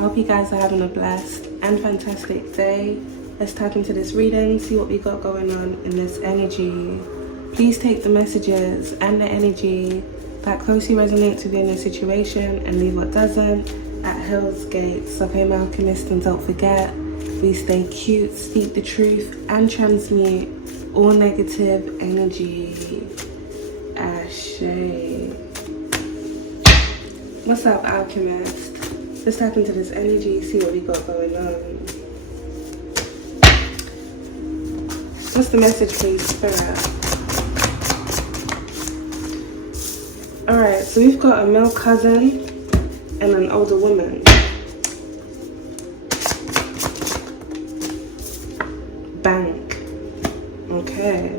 hope you guys are having a blessed and fantastic day. Let's tap into this reading, see what we got going on in this energy. Please take the messages and the energy that closely resonates with you in your situation and leave what doesn't at Hell's Gates. Okay, my alchemist, and don't forget, we stay cute, speak the truth, and transmute all negative energy. Ashe. What's up, alchemist? Let's tap into this energy, see what we got going on. What's the message, please, Spirit? Alright, so we've got a male cousin and an older woman. Bank. Okay.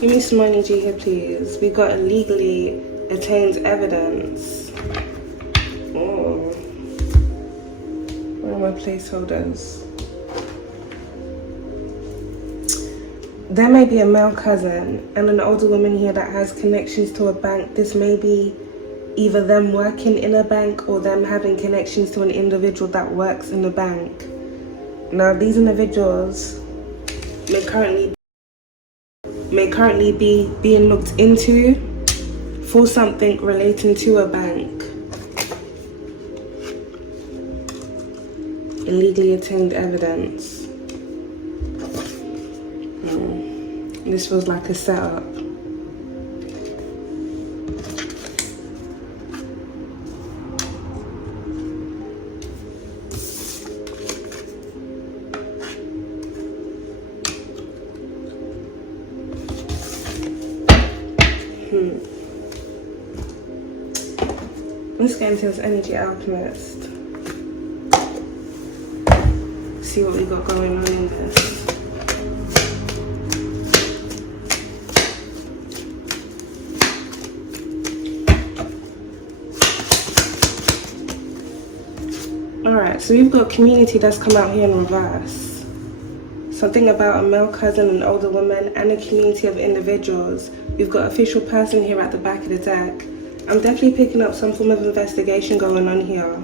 Give me some energy here, please. We got illegally attained evidence. Oh. Where are my placeholders? There may be a male cousin and an older woman here that has connections to a bank. This may be either them working in a bank or them having connections to an individual that works in the bank. Now, these individuals may currently be being looked into for something relating to a bank. Illegally attained evidence. This feels like a setup. Let's get into this energy, alchemist. See what we got going on in this. Alright, so we've got community that's come out here in reverse. Something about a male cousin, an older woman, and a community of individuals. We've got official person here at the back of the deck. I'm definitely picking up some form of investigation going on here,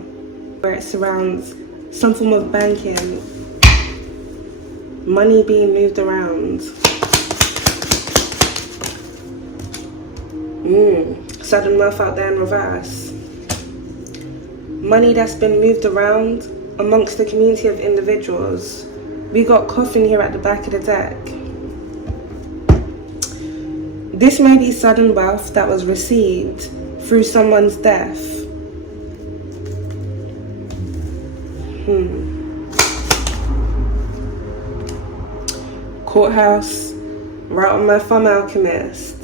where it surrounds some form of banking, money being moved around. Sudden wealth out there in reverse. Money that's been moved around amongst the community of individuals. We got coffin here at the back of the deck. This may be sudden wealth that was received through someone's death. Courthouse, right on my thumb, alchemist.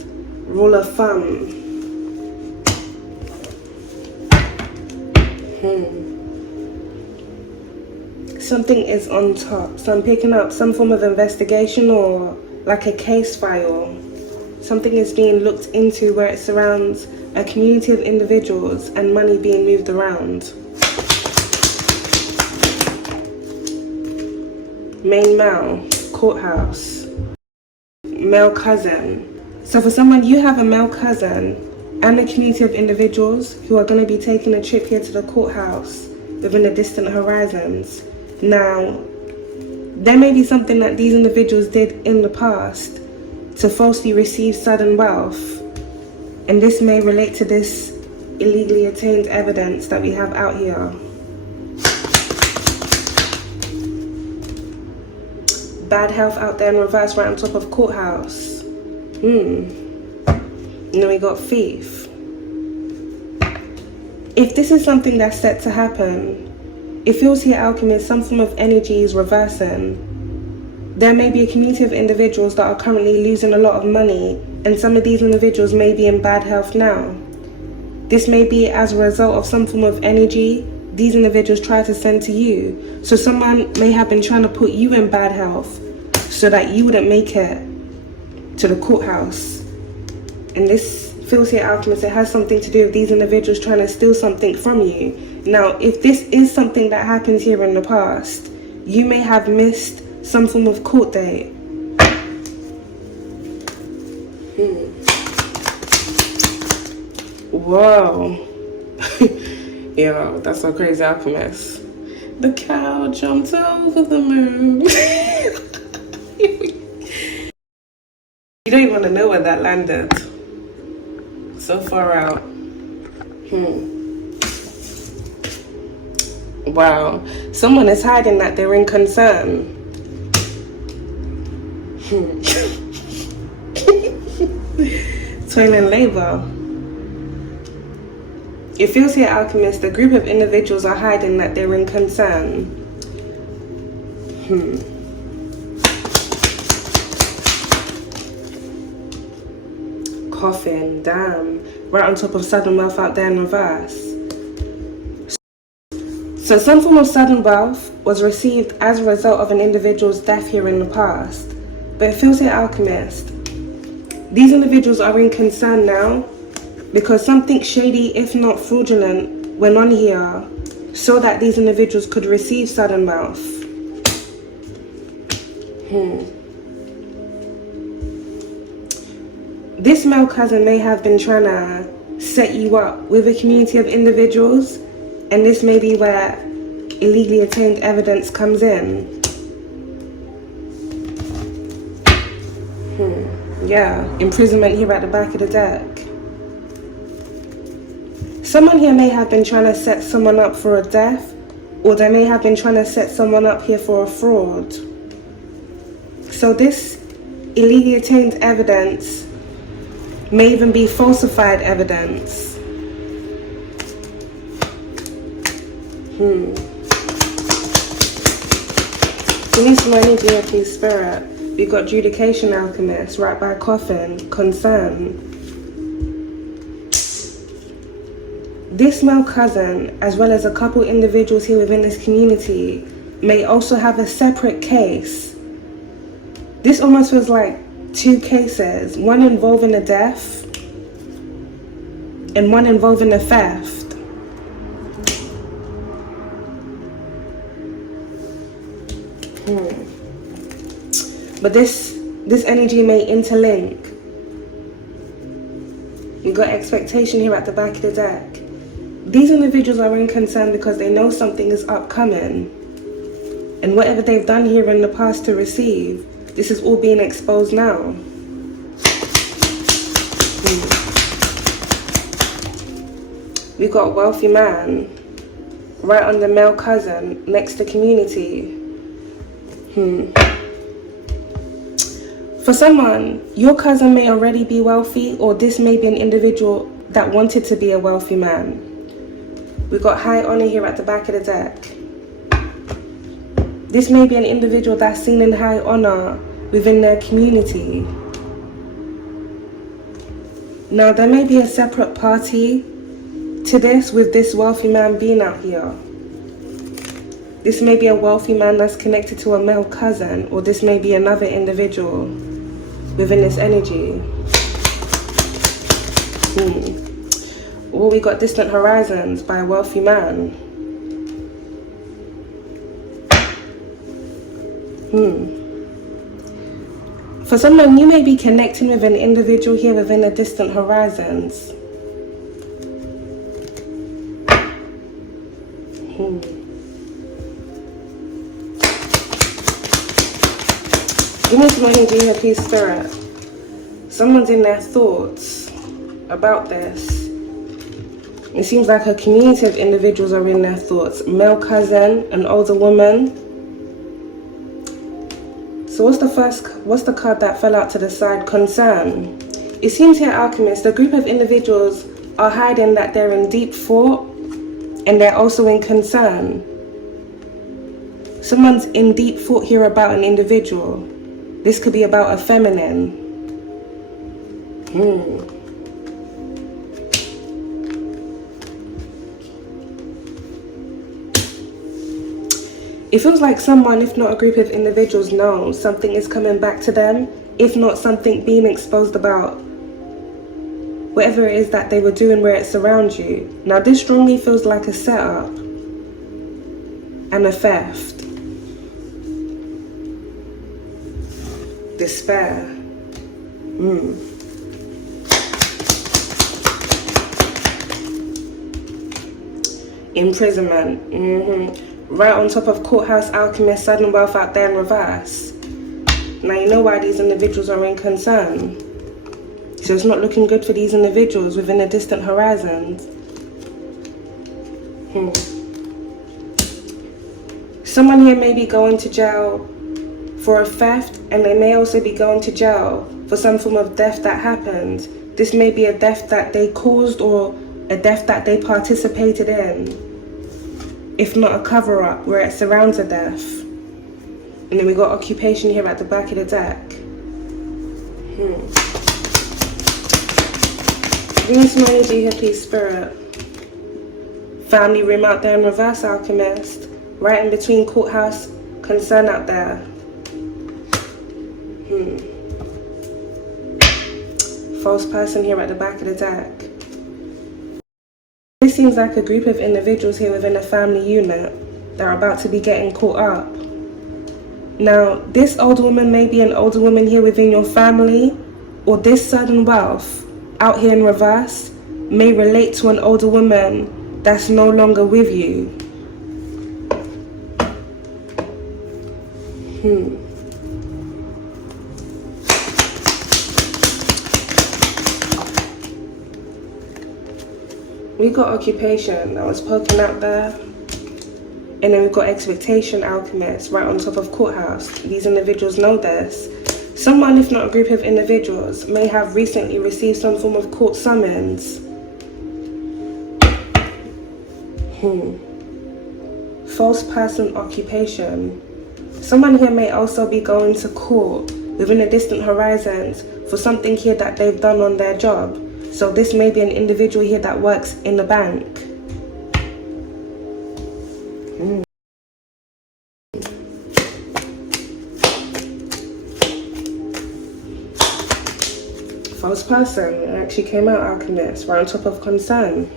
Rule of thumb. Something is on top. So I'm picking up some form of investigation or like a case file. Something is being looked into where it surrounds a community of individuals and money being moved around. Main male, courthouse. Male cousin. So for someone, you have a male cousin and a community of individuals who are going to be taking a trip here to the courthouse within the distant horizons. Now, there may be something that these individuals did in the past to falsely receive sudden wealth, and this may relate to this illegally attained evidence that we have out here. Bad health out there in reverse right on top of courthouse. And then we got thief. If this is something that's set to happen, it feels here, alchemist, some form of energy is reversing. There may be a community of individuals that are currently losing a lot of money, and some of these individuals may be in bad health now. This may be as a result of some form of energy these individuals try to send to you. So someone may have been trying to put you in bad health so that you wouldn't make it to the courthouse. And this feels here, alchemist, it has something to do with these individuals trying to steal something from you. Now, if this is something that happens here in the past, you may have missed some form of court date. Whoa. Yeah, that's so crazy, Alchemist. The cow jumped over the moon. You don't even want to know where that landed. So far out. Wow. Someone is hiding that they're in concern. Toil and labor. It feels here, Alchemist, a group of individuals are hiding that they're in concern. Coffin, damn. Right on top of sudden wealth out there in reverse. So some form of sudden wealth was received as a result of an individual's death here in the past. But it feels here, Alchemist, these individuals are in concern now because something shady, if not fraudulent, went on here so that these individuals could receive sudden wealth. This male cousin may have been trying to set you up with a community of individuals, and this may be where illegally obtained evidence comes in. Yeah, imprisonment here at the back of the deck. Someone here may have been trying to set someone up for a death, or they may have been trying to set someone up here for a fraud. So this illegally obtained evidence may even be falsified evidence. We need some money here, please, Spirit. We got adjudication, Alchemist, right by coffin, concern. This male cousin, as well as a couple individuals here within this community, may also have a separate case. This almost feels like two cases, one involving a death and one involving a theft. But this energy may interlink. We got expectation here at the back of the deck. These individuals are in concern because they know something is upcoming. And whatever they've done here in the past to receive, this is all being exposed now. We got wealthy man right under male cousin next to community. For someone, your cousin may already be wealthy, or this may be an individual that wanted to be a wealthy man. We got high honor here at the back of the deck. This may be an individual that's seen in high honor within their community. Now, there may be a separate party to this with this wealthy man being out here. This may be a wealthy man that's connected to a male cousin, or this may be another individual within this energy. Or we got distant horizons by a wealthy man. For someone, you may be connecting with an individual here within the distant horizons. Give me some energy here, please, Spirit. Someone's in their thoughts about this. It seems like a community of individuals are in their thoughts. Male cousin, an older woman. So what's the card that fell out to the side? Concern. It seems here, Alchemist, a group of individuals are hiding that they're in deep thought and they're also in concern. Someone's in deep thought here about an individual. This could be about a feminine. It feels like someone, if not a group of individuals, knows something is coming back to them, if not something being exposed about whatever it is that they were doing where it surrounds you. Now, this strongly feels like a setup and a theft. Despair. Imprisonment. Right on top of courthouse, alchemist, sudden wealth out there in reverse. Now you know why these individuals are in concern. So it's not looking good for these individuals within the distant horizons. Someone here may be going to jail for a theft, and they may also be going to jail for some form of death that happened. This may be a death that they caused or a death that they participated in, if not a cover-up where it surrounds a death. And then we got occupation here at the back of the deck. Bring me some energy here, please, Spirit. Family room out there in reverse, alchemist. Right in between courthouse, concern out there. False person here at the back of the deck. This seems like a group of individuals here within a family unit that are about to be getting caught up. Now, this older woman may be an older woman here within your family, or this sudden wealth out here in reverse may relate to an older woman that's no longer with you. We got occupation that was poking out there. And then we've got expectation, alchemist, right on top of courthouse. These individuals know this. Someone, if not a group of individuals, may have recently received some form of court summons. False person, occupation. Someone here may also be going to court within the distant horizons for something here that they've done on their job. So this may be an individual here that works in the bank. False person, it actually came out, alchemist, right on top of concern.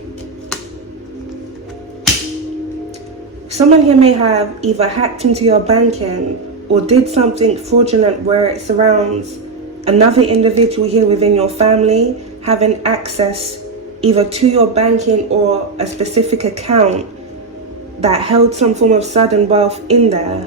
Someone here may have either hacked into your banking or did something fraudulent where it surrounds another individual here within your family having access either to your banking or a specific account that held some form of sudden wealth in there.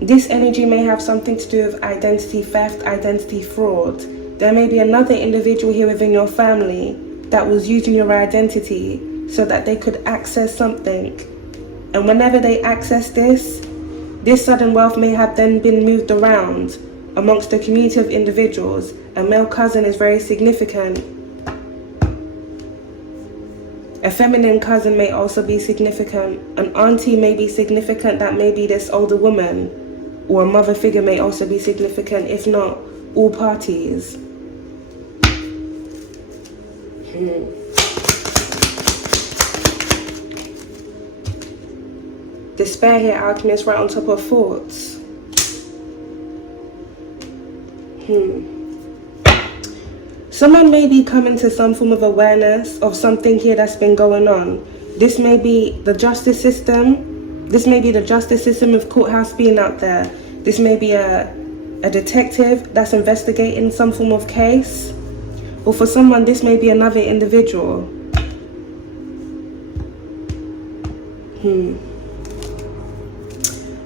This energy may have something to do with identity theft, identity fraud. There may be another individual here within your family that was using your identity so that they could access something. And whenever they access this sudden wealth may have then been moved around amongst the community of individuals. A male cousin is very significant. A feminine cousin may also be significant. An auntie may be significant, that may be this older woman. Or a mother figure may also be significant, if not all parties. Despair here, alchemist, right on top of thoughts. Someone may be coming to some form of awareness of something here that's been going on. This may be the justice system. This may be the justice system with courthouse being out there. This may be a detective that's investigating some form of case. Or for someone, this may be another individual.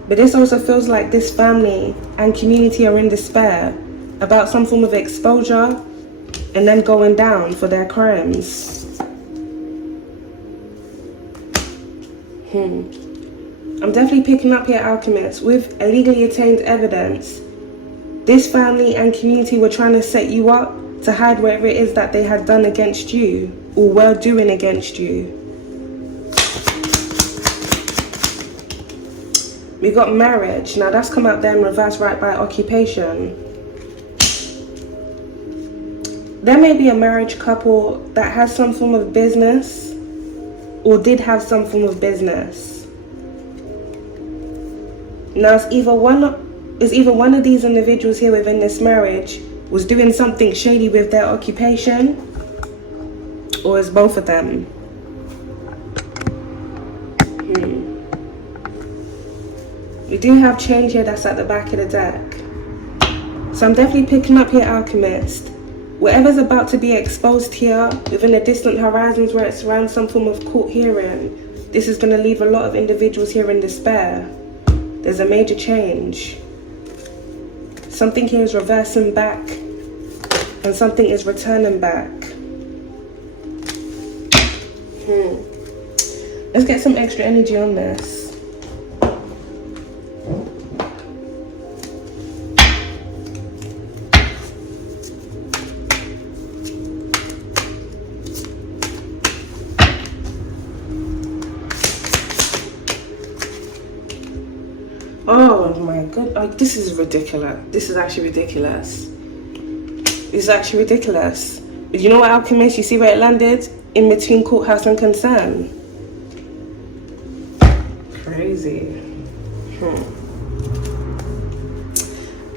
But this also feels like this family and community are in despair about some form of exposure and them going down for their crimes. I'm definitely picking up here, alchemists, with illegally attained evidence. This family and community were trying to set you up to hide whatever it is that they had done against you or were doing against you. We got marriage. Now that's come out there in reverse, right by occupation. There may be a marriage couple that has some form of business or did have some form of business. Now it's either one of these individuals here within this marriage was doing something shady with their occupation, or it's both of them. We do have change here that's at the back of the deck. So I'm definitely picking up here, Alchemist. Whatever's about to be exposed here within the distant horizons where it's around some form of court hearing, this is going to leave a lot of individuals here in despair. There's a major change. Something here is reversing back and something is returning back. Let's get some extra energy on this. Oh my god, oh, this is ridiculous. This is actually ridiculous. This is actually ridiculous. But you know what, Alchemist? You see where it landed? In between courthouse and concern. Crazy.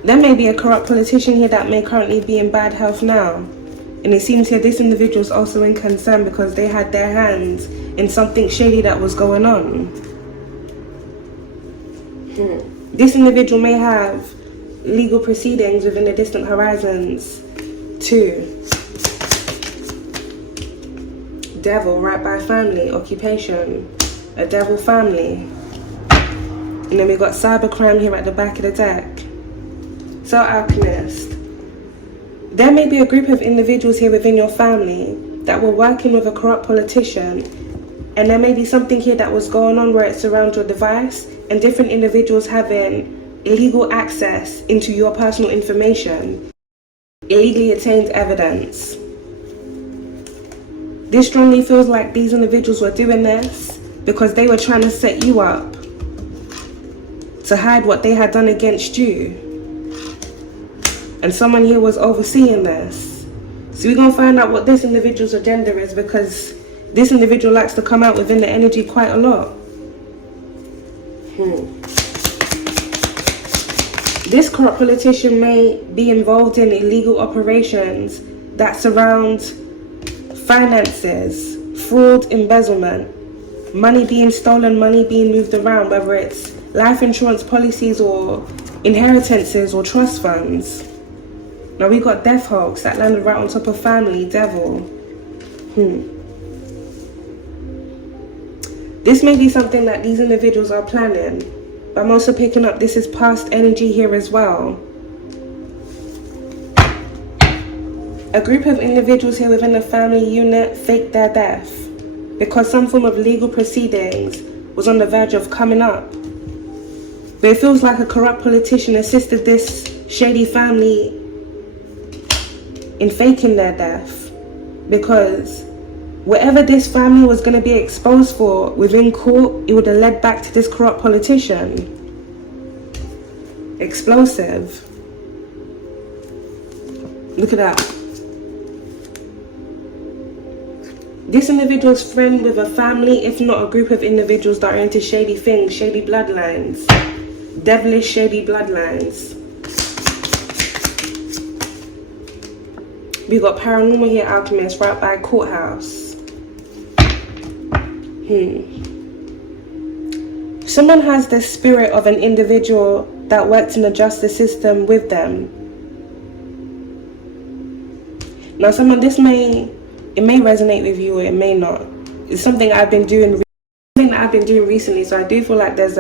There may be a corrupt politician here that may currently be in bad health now. And it seems here this individual is also in concern because they had their hands in something shady that was going on. This individual may have legal proceedings within the distant horizons too. Devil, right by family, occupation, a devil family. And then we got cybercrime here at the back of the deck. So Alchemist, there may be a group of individuals here within your family that were working with a corrupt politician, and there may be something here that was going on where it's around your device and different individuals having illegal access into your personal information, illegally attained evidence. This strongly feels like these individuals were doing this because they were trying to set you up to hide what they had done against you. And someone here was overseeing this. So we're going to find out what this individual's agenda is, because this individual likes to come out within the energy quite a lot. This corrupt politician may be involved in illegal operations that surround finances, fraud, embezzlement, money being stolen, money being moved around, whether it's life insurance policies or inheritances or trust funds. Now we got death hoax that landed right on top of family, devil. This may be something that these individuals are planning, but I'm also picking up this is past energy here as well. A group of individuals here within the family unit faked their death because some form of legal proceedings was on the verge of coming up. But it feels like a corrupt politician assisted this shady family in faking their death, because whatever this family was going to be exposed for within court, it would have led back to this corrupt politician. Explosive. Look at that. This individual's friend with a family, if not a group of individuals that are into shady things, shady bloodlines, devilish shady bloodlines. We got paranormal here, Alchemist, right by courthouse. Someone has the spirit of an individual that worked in the justice system with them. Now, it may resonate with you or it may not. It's something I've been doing recently, so I do feel like there's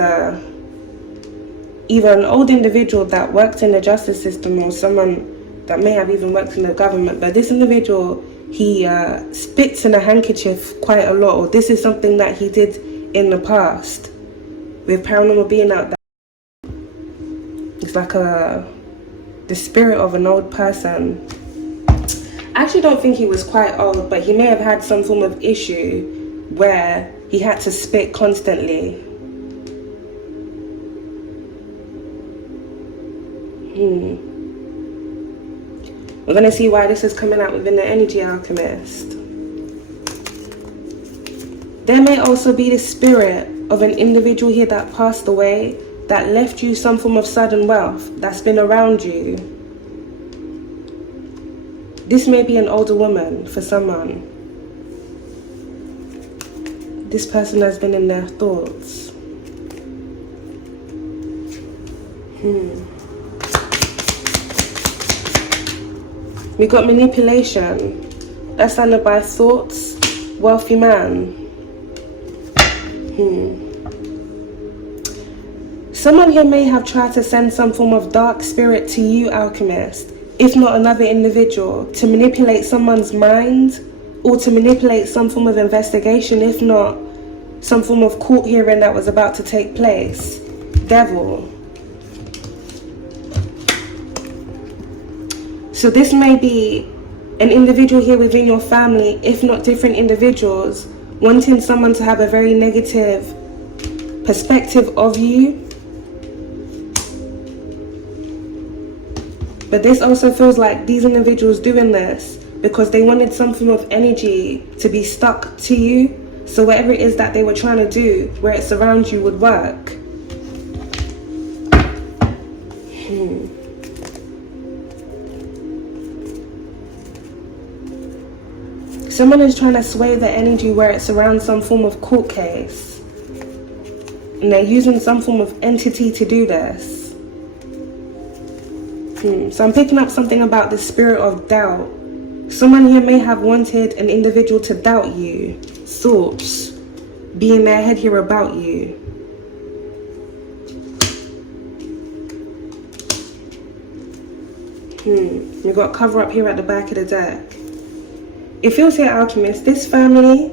either an old individual that worked in the justice system or someone that may have even worked in the government, but this individual, he spits in a handkerchief quite a lot, or this is something that he did in the past with paranormal being out there. It's like the spirit of an old person. I actually don't think he was quite old, but he may have had some form of issue where he had to spit constantly. We're going to see why this is coming out within the energy, Alchemist. There may also be the spirit of an individual here that passed away, that left you some form of sudden wealth that's been around you. This may be an older woman for someone. This person has been in their thoughts. We got manipulation. That's standard by thoughts, wealthy man. Someone here may have tried to send some form of dark spirit to you, alchemist, if not another individual, to manipulate someone's mind or to manipulate some form of investigation, if not some form of court hearing that was about to take place. Devil. So this may be an individual here within your family, if not different individuals, wanting someone to have a very negative perspective of you. But this also feels like these individuals doing this because they wanted some form of energy to be stuck to you. So whatever it is that they were trying to do, where it surrounds you, would work. Someone is trying to sway the energy where it surrounds some form of court case. And they're using some form of entity to do this. So I'm picking up something about the spirit of doubt. Someone here may have wanted an individual to doubt you. Thoughts be in their head here about you. We've got cover up here at the back of the deck. It feels here, alchemist, this family,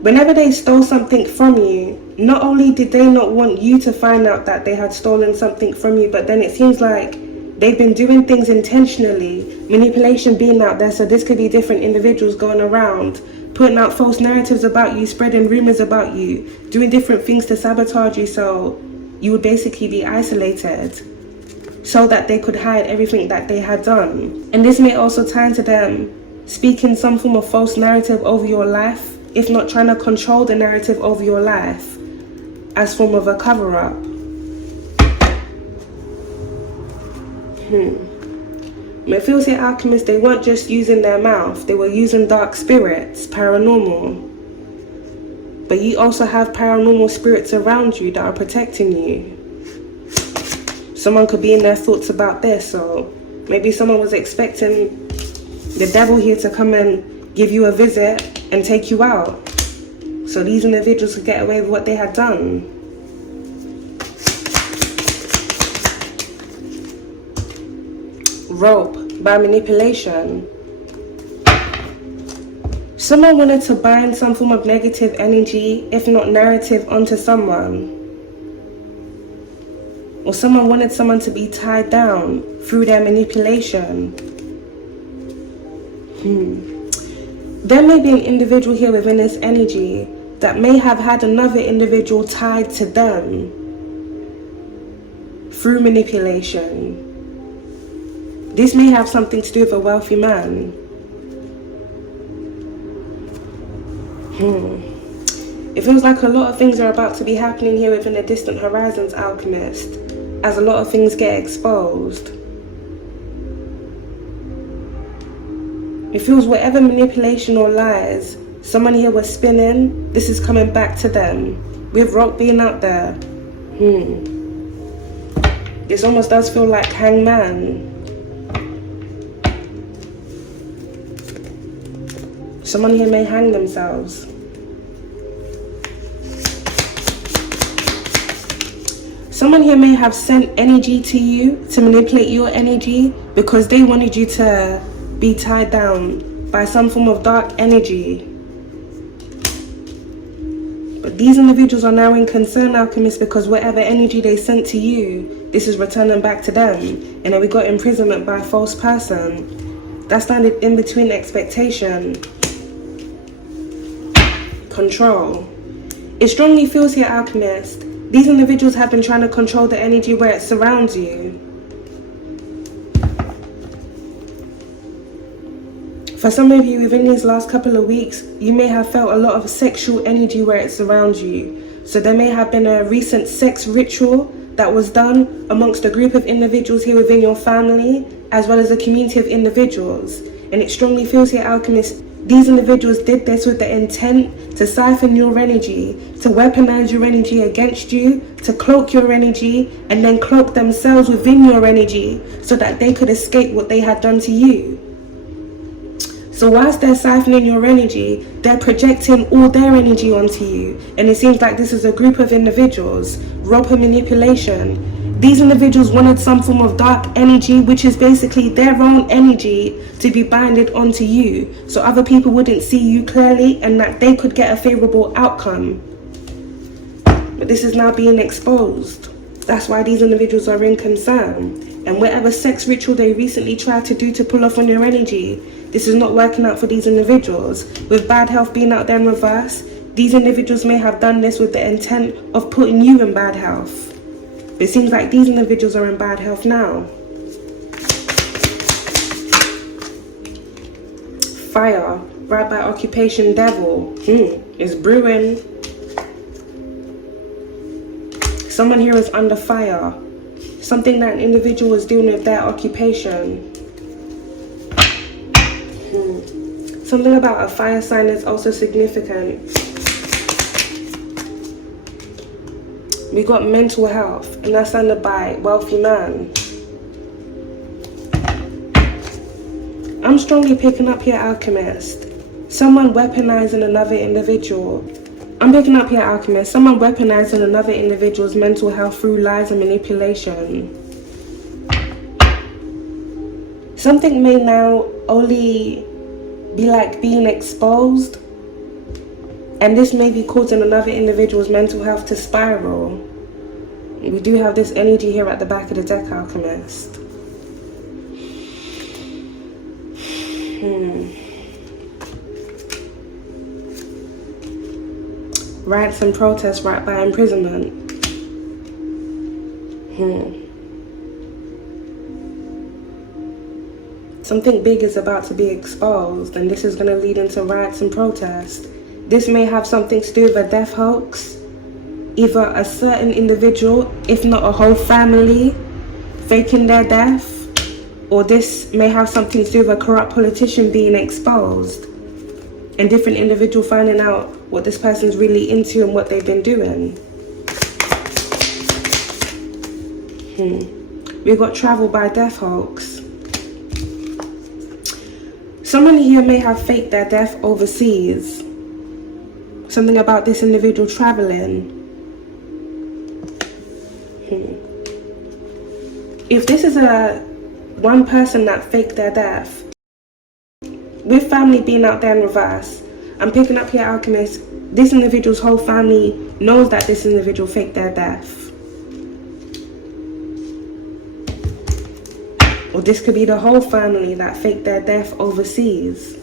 whenever they stole something from you, not only did they not want you to find out that they had stolen something from you, but then it seems like they've been doing things intentionally, manipulation being out there. So this could be different individuals going around, putting out false narratives about you, spreading rumors about you, doing different things to sabotage you so you would basically be isolated, so that they could hide everything that they had done. And this may also tie into them speaking some form of false narrative over your life, if not trying to control the narrative over your life as form of a cover-up. It feels here, alchemists, they weren't just using their mouth, they were using dark spirits, paranormal. But you also have paranormal spirits around you that are protecting you. Someone could be in their thoughts about this, so maybe someone was expecting the devil here to come and give you a visit and take you out, so these individuals could get away with what they had done. Rope by manipulation. Someone wanted to bind some form of negative energy, if not narrative, onto someone. Or someone wanted someone to be tied down through their manipulation. There may be an individual here within this energy that may have had another individual tied to them through manipulation. This may have something to do with a wealthy man. It feels like a lot of things are about to be happening here within the distant horizons, alchemist, as a lot of things get exposed. It feels whatever manipulation or lies someone here was spinning, this is coming back to them, with rope being out there. This almost does feel like hangman. Someone here may hang themselves. Someone here may have sent energy to you to manipulate your energy because they wanted you to be tied down by some form of dark energy. But these individuals are now in concern, alchemists, because whatever energy they sent to you, this is returning back to them. And then we got imprisonment by a false person. That's standing in between expectation. Control. It strongly feels here, alchemist, these individuals have been trying to control the energy where it surrounds you. For some of you, within these last couple of weeks, you may have felt a lot of sexual energy where it surrounds you. So there may have been a recent sex ritual that was done amongst a group of individuals here within your family, as well as a community of individuals. And it strongly feels here, alchemist, These individuals did this with the intent to siphon your energy, to weaponize your energy against you, to cloak your energy, and then cloak themselves within your energy so that they could escape what they had done to you. So whilst they're siphoning your energy, they're projecting all their energy onto you. And it seems like this is a group of individuals, rope and manipulation. These individuals wanted some form of dark energy, which is basically their own energy, to be binded onto you, so other people wouldn't see you clearly and that they could get a favorable outcome. But this is now being exposed. That's why these individuals are in concern. And whatever sex ritual they recently tried to do to pull off on your energy, this is not working out for these individuals. With bad health being out there in reverse, these individuals may have done this with the intent of putting you in bad health. But it seems like these individuals are in bad health now. Fire, right by occupation, devil. It's brewing. Someone here is under fire. Something that an individual is doing with their occupation. Something about a fire sign is also significant. We got mental health, and that's under by wealthy man. I'm strongly picking up here, alchemist. Someone weaponizing another individual. I'm picking up here, alchemist. Someone weaponizing another individual's mental health through lies and manipulation. Something may now only be like being exposed, and this may be causing another individual's mental health to spiral. We do have this energy here at the back of the deck, alchemist. Riots and protests right by imprisonment. Something big is about to be exposed, and this is going to lead into riots and protests. This may have something to do with a death hoax. Either a certain individual, if not a whole family, faking their death. Or this may have something to do with a corrupt politician being exposed. And different individual finding out what this person's really into and what they've been doing. We've got travel by death hoax. Someone here may have faked their death overseas. Something about this individual traveling. If this is one person that faked their death, with family being out there in reverse, I'm picking up here, alchemist, this individual's whole family knows that this individual faked their death. Or this could be the whole family that faked their death overseas.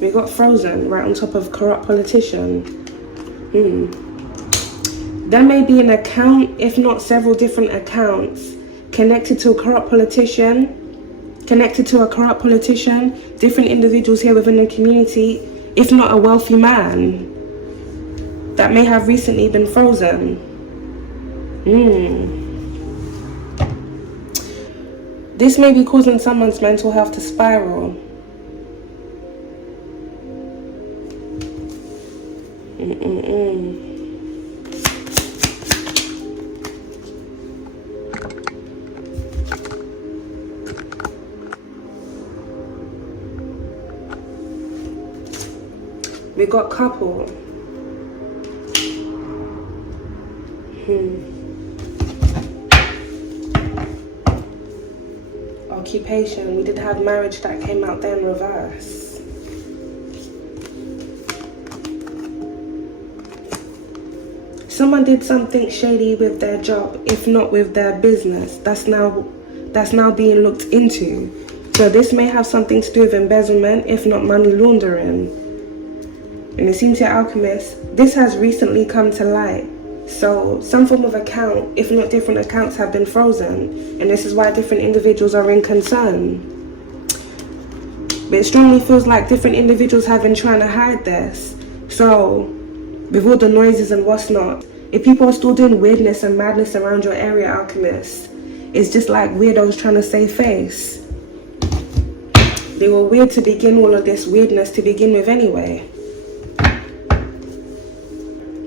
We got frozen right on top of corrupt politician. There may be an account, if not several different accounts, connected to a corrupt politician. Different individuals here within the community, if not a wealthy man, that may have recently been frozen. This may be causing someone's mental health to spiral. We got couple. Occupation. We did have marriage that came out there in reverse. Someone did something shady with their job, if not with their business. That's now being looked into. So this may have something to do with embezzlement, if not money laundering. And it seems here, alchemist, this has recently come to light. So some form of account, if not different accounts, have been frozen. And this is why different individuals are in concern. But it strongly feels like different individuals have been trying to hide this. So with all the noises and what's not, if people are still doing weirdness and madness around your area, alchemist, It's just like weirdos trying to save face. They were weird to begin all of this weirdness to begin with anyway.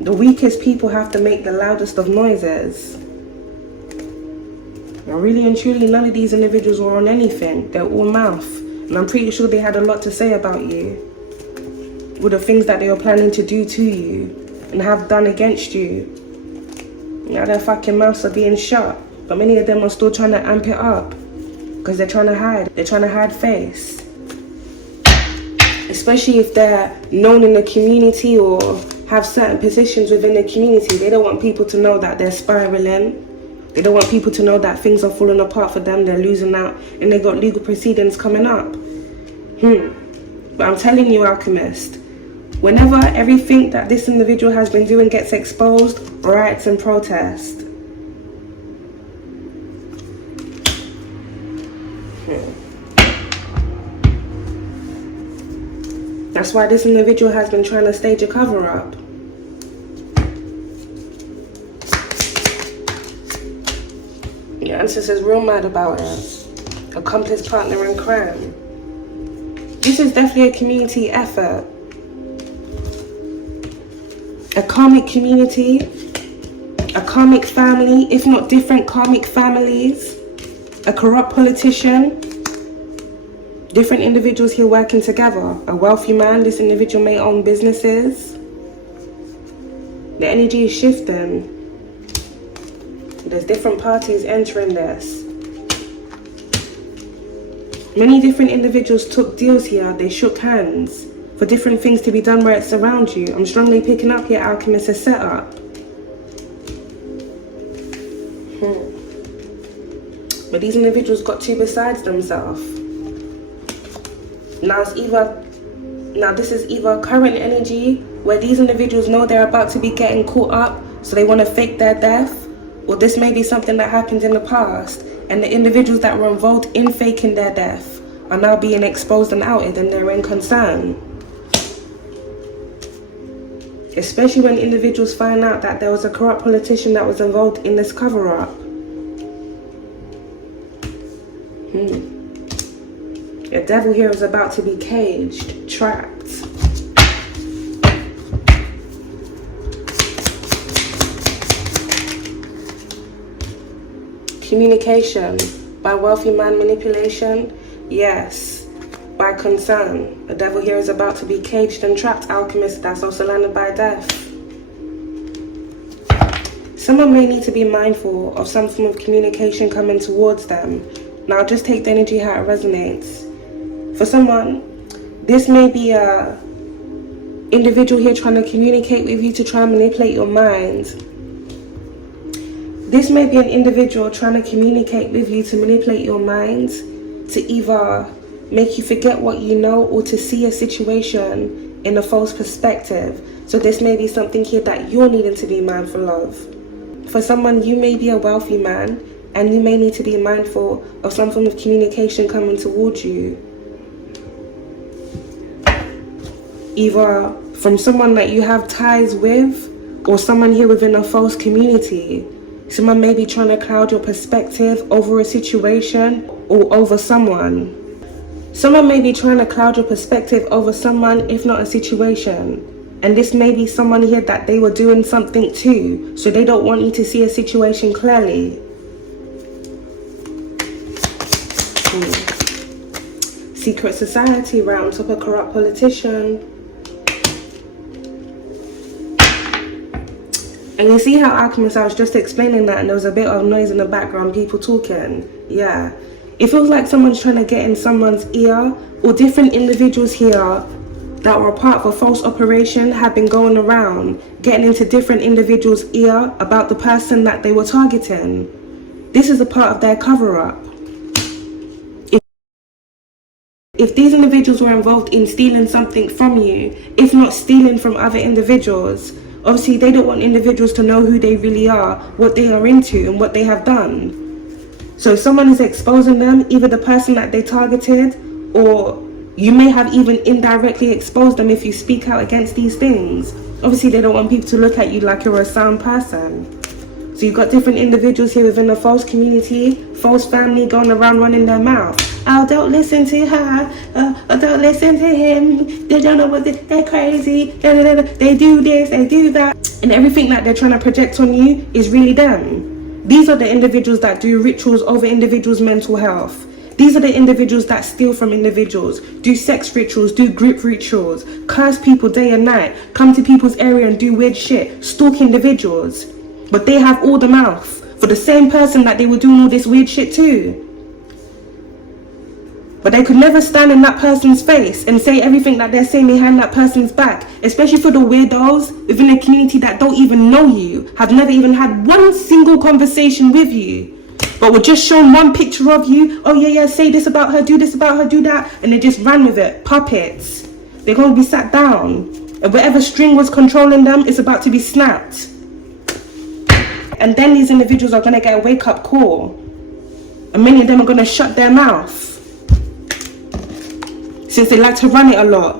The weakest people have to make the loudest of noises. Now, really and truly, none of these individuals were on anything. They're all mouth. And I'm pretty sure they had a lot to say about you. With the things that they were planning to do to you and have done against you. Now their fucking mouths are being shut. But many of them are still trying to amp it up. Because they're trying to hide. They're trying to hide face. Especially if they're known in the community or have certain positions within the community. They don't want people to know that they're spiraling. They don't want people to know that things are falling apart for them. They're losing out. And they got legal proceedings coming up. But I'm telling you, Alchemist, whenever everything that this individual has been doing gets exposed, riots and protest. That's why this individual has been trying to stage a cover-up. Your ancestors real mad about it. Accomplice partner in crime. This is definitely a community effort. A karmic community, a karmic family, if not different karmic families, a corrupt politician, different individuals here working together. A wealthy man, this individual may own businesses. The energy is shifting. There's different parties entering this. Many different individuals took deals here. They shook hands for different things to be done where it's around you. I'm strongly picking up here, Alchemist, a setup. But these individuals got too besides themselves. Now this is either current energy where these individuals know they're about to be getting caught up, so they want to fake their death, or this may be something that happened in the past, and the individuals that were involved in faking their death are now being exposed and outed, and they're in concern. Especially when individuals find out that there was a corrupt politician that was involved in this cover-up. The devil here is about to be caged, trapped. Communication. By wealthy man manipulation? Yes. By concern. The devil here is about to be caged and trapped, Alchemist. That's also landed by death. Someone may need to be mindful of some form of communication coming towards them. Now just take the energy how it resonates. For someone, this may be a individual here trying to communicate with you to try and manipulate your mind. This may be an individual trying to communicate with you to manipulate your mind, to either make you forget what you know or to see a situation in a false perspective. So this may be something here that you're needing to be mindful of. For someone, you may be a wealthy man and you may need to be mindful of some form of communication coming towards you. Either from someone that you have ties with or someone here within a false community. Someone may be trying to cloud your perspective over a situation or over someone. Someone may be trying to cloud your perspective over someone, if not a situation. And this may be someone here that they were doing something to, so they don't want you to see a situation clearly. Secret society rounds up a corrupt politician. And you see how, Alchemist, I was just explaining that and there was a bit of noise in the background, people talking. Yeah. It feels like someone's trying to get in someone's ear, or different individuals here that were a part of a false operation have been going around, getting into different individuals' ear about the person that they were targeting. This is a part of their cover-up. If these individuals were involved in stealing something from you, if not stealing from other individuals, obviously they don't want individuals to know who they really are, what they are into and what they have done. So if someone is exposing them, either the person that they targeted, or you may have even indirectly exposed them if you speak out against these things. Obviously they don't want people to look at you like you're a sound person. So you've got different individuals here within the false community, false family going around running their mouth. Oh, don't listen to her. Oh, don't listen to him. They don't know what they're crazy. They do this, they do that. And everything that they're trying to project on you is really them. These are the individuals that do rituals over individuals' mental health. These are the individuals that steal from individuals, do sex rituals, do group rituals, curse people day and night, come to people's area and do weird shit, stalk individuals. But they have all the mouth for the same person that they were doing all this weird shit to. But they could never stand in that person's face and say everything that they're saying behind that person's back, especially for the weirdos within a community that don't even know you, have never even had one single conversation with you, but were just shown one picture of you. Oh yeah, say this about her, do this about her, do that, and they just ran with it. Puppets. They're going to be sat down, and whatever string was controlling them is about to be snapped. And then these individuals are going to get a wake-up call, and many of them are going to shut their mouth, since they like to run it a lot.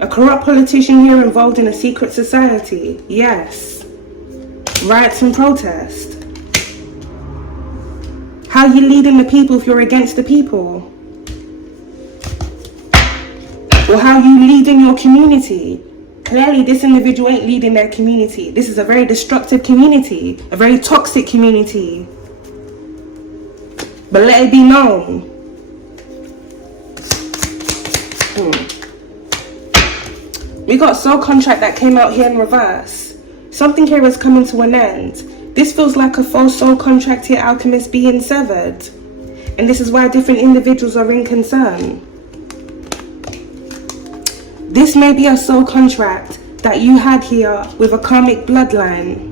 A corrupt politician here involved in a secret society. Yes. Riots and protest. How are you leading the people if you're against the people? Or how are you leading your community? Clearly this individual ain't leading their community. This is a very destructive community, a very toxic community. But let it be known. We got soul contract that came out here in reverse. Something here is coming to an end. This feels like a false soul contract here, alchemist, being severed. And this is why different individuals are in concern. This may be a soul contract that you had here with a karmic bloodline.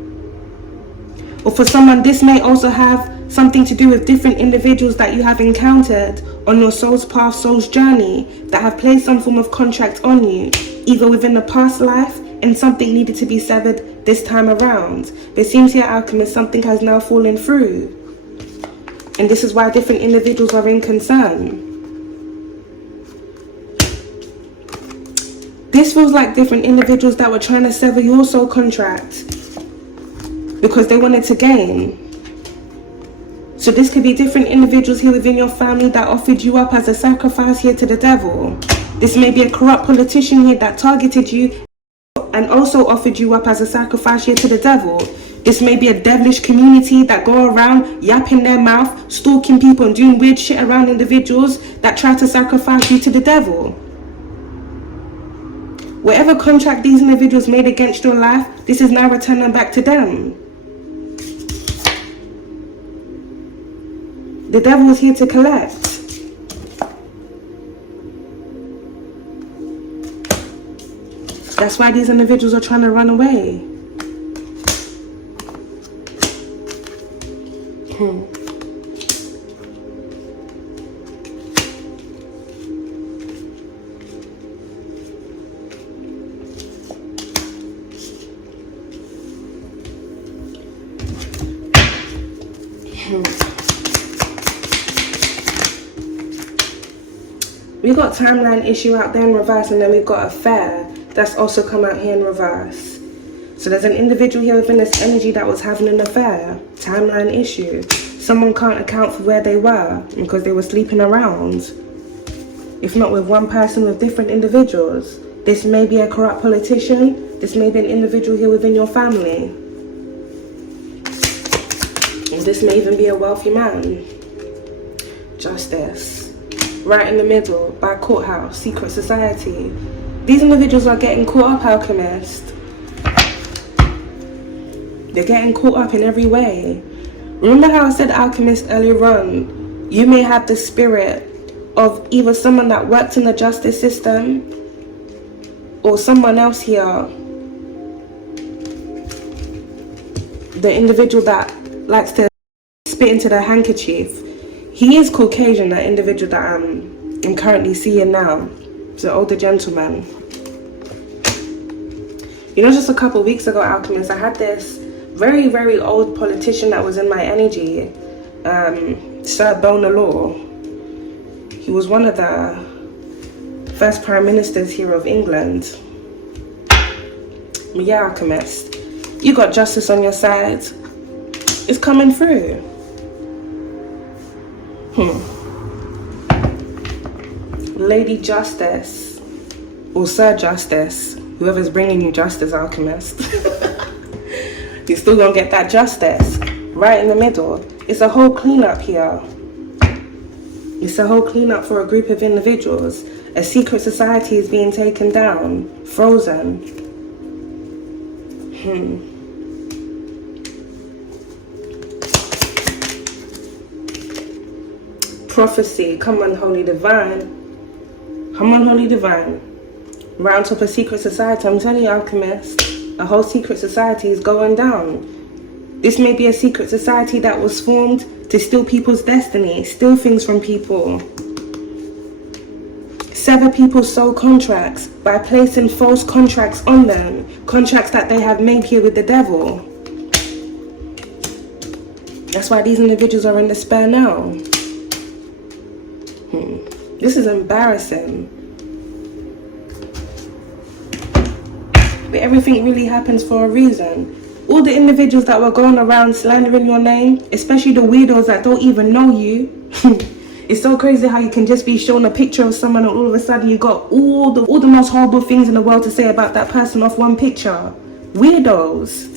Or for someone, this may also have something to do with different individuals that you have encountered on your soul's path, soul's journey, that have placed some form of contract on you, either within the past life and something needed to be severed this time around. But it seems here, alchemist, something has now fallen through. And this is why different individuals are in concern. This feels like different individuals that were trying to sever your soul contract because they wanted to gain. So this could be different individuals here within your family that offered you up as a sacrifice here to the devil. This may be a corrupt politician here that targeted you and also offered you up as a sacrifice here to the devil. This may be a devilish community that go around yapping their mouth, stalking people and doing weird shit around individuals that try to sacrifice you to the devil. Whatever contract these individuals made against your life, this is now returning back to them. The devil is here to collect. That's why these individuals are trying to run away. We got timeline issue out there in reverse, and then we've got affair that's also come out here in reverse. So there's an individual here within this energy that was having an affair. Timeline issue. Someone can't account for where they were because they were sleeping around. If not with one person, with different individuals. This may be a corrupt politician. This may be an individual here within your family. And this may even be a wealthy man. Justice. Right in the middle, by courthouse, secret society. These individuals are getting caught up, alchemist. They're getting caught up in every way. Remember how I said, alchemist, earlier on, you may have the spirit of either someone that worked in the justice system or someone else here. The individual that likes to spit into their handkerchief. He is Caucasian, that individual that I'm currently seeing now. He's an older gentleman. You know, just a couple weeks ago, alchemist, I had this very, very old politician that was in my energy. Sir Bonar Law. He was one of the first prime ministers here of England. Yeah, Alchemist, you got justice on your side. It's coming through. Lady Justice, or Sir Justice, whoever's bringing you justice, Alchemist. You're still gonna get that justice right in the middle. It's a whole cleanup here. It's a whole cleanup for a group of individuals. A secret society is being taken down, frozen. Prophecy. Come on, Holy Divine. Come on, Holy Divine. Round top a secret society. I'm telling you, Alchemist, a whole secret society is going down. This may be a secret society that was formed to steal people's destiny, steal things from people. Sever people's soul contracts by placing false contracts on them. Contracts that they have made here with the devil. That's why these individuals are in despair now. This is embarrassing. But everything really happens for a reason. All the individuals that were going around slandering your name, especially the weirdos that don't even know you. It's so crazy how you can just be shown a picture of someone and all of a sudden you got all the most horrible things in the world to say about that person off one picture. Weirdos.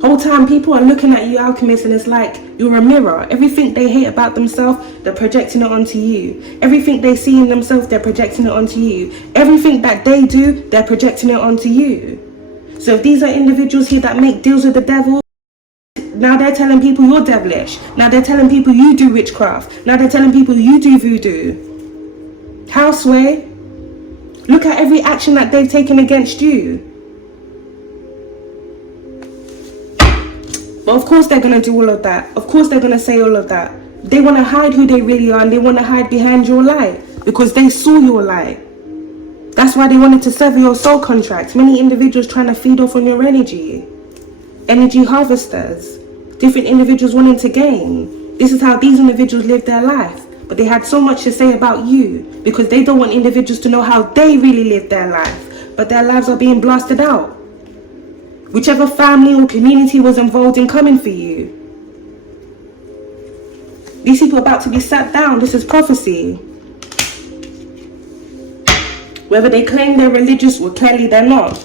Whole time people are looking at you, Alchemist, and it's like you're a mirror. Everything they hate about themselves, they're projecting it onto you. Everything they see in themselves, they're projecting it onto you. Everything that they do, they're projecting it onto you. So if these are individuals here that make deals with the devil, now they're telling people you're devilish. Now they're telling people you do witchcraft. Now they're telling people you do voodoo. How, Sway? Look at every action that they've taken against you. But of course they're going to do all of that. Of course they're going to say all of that. They want to hide who they really are and they want to hide behind your light because they saw your light. That's why they wanted to sever your soul contracts. Many individuals trying to feed off on your energy. Energy harvesters. Different individuals wanting to gain. This is how these individuals live their life. But they had so much to say about you because they don't want individuals to know how they really live their life. But their lives are being blasted out. Whichever family or community was involved in coming for you. These people are about to be sat down. This is prophecy. Whether they claim they're religious, well, clearly they're not.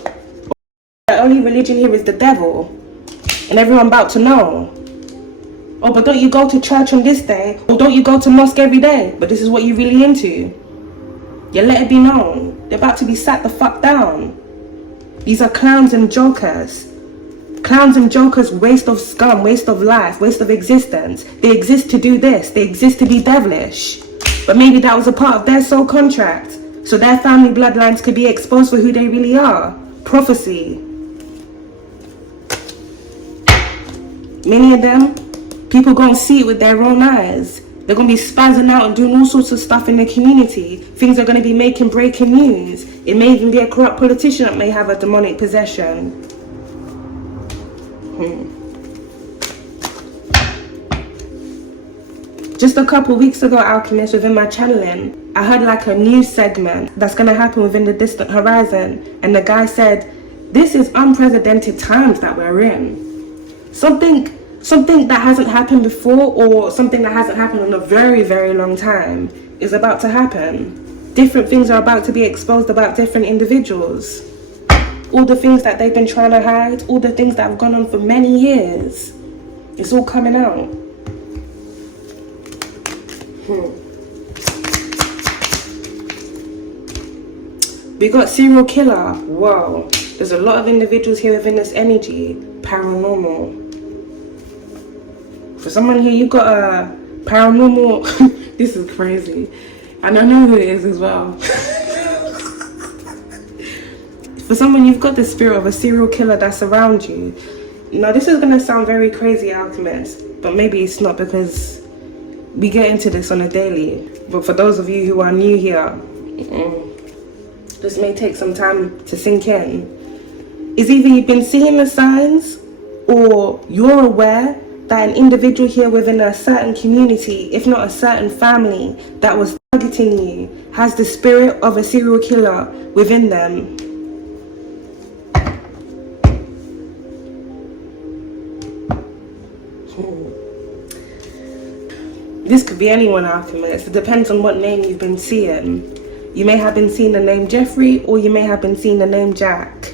The only religion here is the devil. And everyone about to know. Oh, but don't you go to church on this day? Or don't you go to mosque every day? But this is what you're really into. You let it be known. They're about to be sat the fuck down. These are clowns and jokers. Clowns and jokers, waste of scum, waste of life, waste of existence. They exist to do this. They exist to be devilish. But maybe that was a part of their soul contract. So their family bloodlines could be exposed for who they really are. Prophecy. Many of them, people gonna see it with their own eyes. They're gonna be spazzing out and doing all sorts of stuff in the community. Things are gonna be making breaking news. It may even be a corrupt politician that may have a demonic possession. Just a couple weeks ago, Alchemist, within my channeling, I heard like a news segment that's gonna happen within the distant horizon. And the guy said, this is unprecedented times that we're in. Something that hasn't happened before or something that hasn't happened in a very, very long time is about to happen. Different things are about to be exposed about different individuals. All the things that they've been trying to hide, all the things that have gone on for many years, it's all coming out. We got serial killer. Whoa. There's a lot of individuals here within this energy. Paranormal. For someone here, you got a paranormal. This is crazy. And I know who it is as well. For someone, you've got the spirit of a serial killer that's around you. Now, this is going to sound very crazy, Alchemist. But maybe it's not because we get into this on a daily. But for those of you who are new here, this may take some time to sink in. Is either you've been seeing the signs or you're aware that an individual here within a certain community, if not a certain family, that was targeting you, has the spirit of a serial killer within them. This could be anyone, Alchemist. It depends on what name you've been seeing. You may have been seeing the name Jeffrey, or you may have been seeing the name Jack.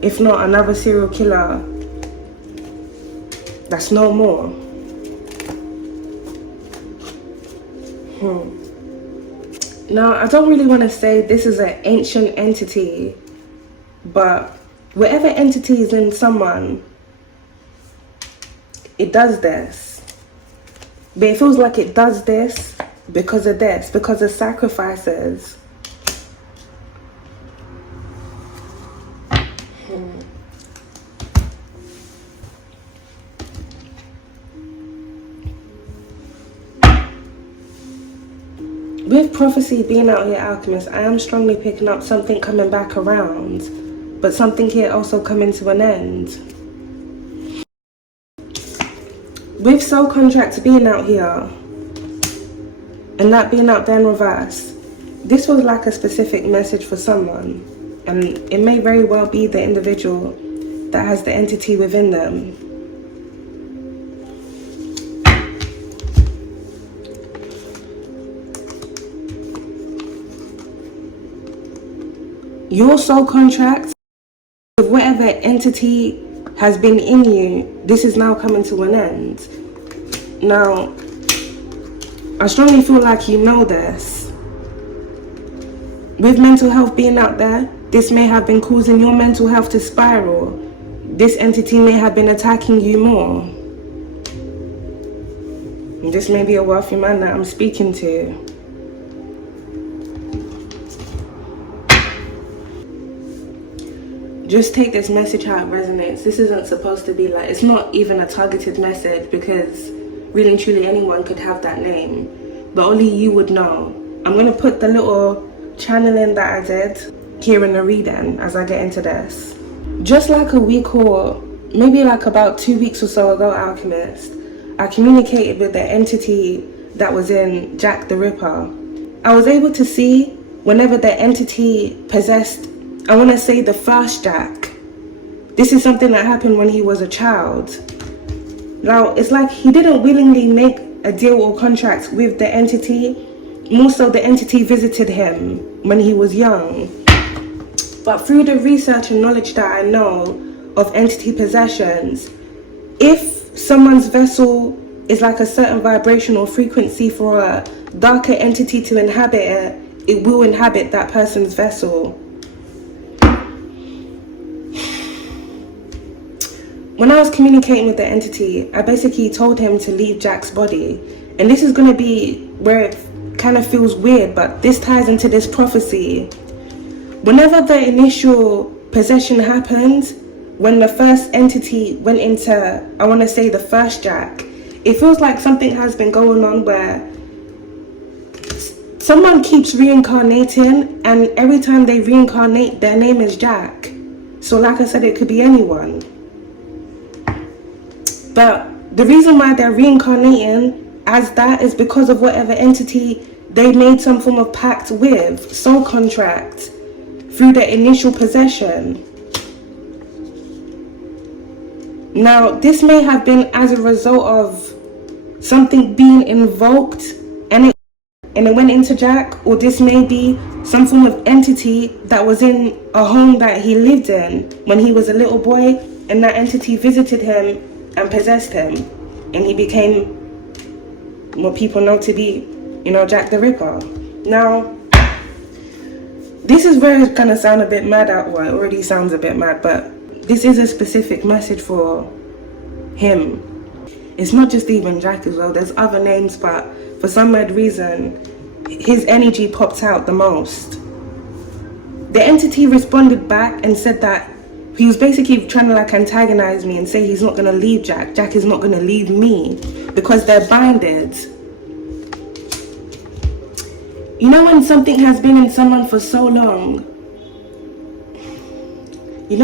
If not, another serial killer that's no more. Now, I don't really want to say this is an ancient entity, but whatever entity is in someone, it does this. But it feels like it does this because of this, because of sacrifices. With prophecy being out here, Alchemist, I am strongly picking up something coming back around, but something here also coming to an end. With soul contracts being out here, and that being out there in reverse, this was like a specific message for someone, and it may very well be the individual that has the entity within them. Your soul contract with whatever entity has been in you, this is now coming to an end. Now, I strongly feel like you know this. With mental health being out there, this may have been causing your mental health to spiral. This entity may have been attacking you more. And this may be a wealthy man that I'm speaking to. Just take this message how it resonates. This isn't supposed to be like, it's not even a targeted message, because really and truly anyone could have that name, but only you would know. I'm going to put the little channeling that I did here in the reading as I get into this. Just like a week or maybe like about 2 weeks or so ago, Alchemist, I communicated with the entity that was in Jack the Ripper. I was able to see whenever the entity possessed, I want to say, the first Jack. This is something that happened when he was a child. Now, it's like he didn't willingly make a deal or contract with the entity. More so, the entity visited him when he was young. But through the research and knowledge that I know of entity possessions, if someone's vessel is like a certain vibrational frequency for a darker entity to inhabit it, it will inhabit that person's vessel. When I was communicating with the entity, I basically told him to leave Jack's body. And this is going to be where it kind of feels weird, but this ties into this prophecy. Whenever the initial possession happened, when the first entity went into, I want to say, the first Jack, it feels like something has been going on where someone keeps reincarnating, and every time they reincarnate, their name is Jack. So like I said, it could be anyone. But the reason why they're reincarnating as that is because of whatever entity they made some form of pact with, soul contract, through their initial possession. Now, this may have been as a result of something being invoked and it went into Jack, or this may be some form of entity that was in a home that he lived in when he was a little boy, and that entity visited him and possessed him, and he became what people know to be, Jack the Ripper. Now, this is where it's gonna sound a bit mad well, it already sounds a bit mad, but this is a specific message for him. It's not just even Jack as well, there's other names, but for some weird reason, his energy popped out the most. The entity responded back and said that he was basically trying to like antagonize me and say he's not going to leave Jack. Jack is not going to leave me because they're binded. You know when something has been in someone for so long? It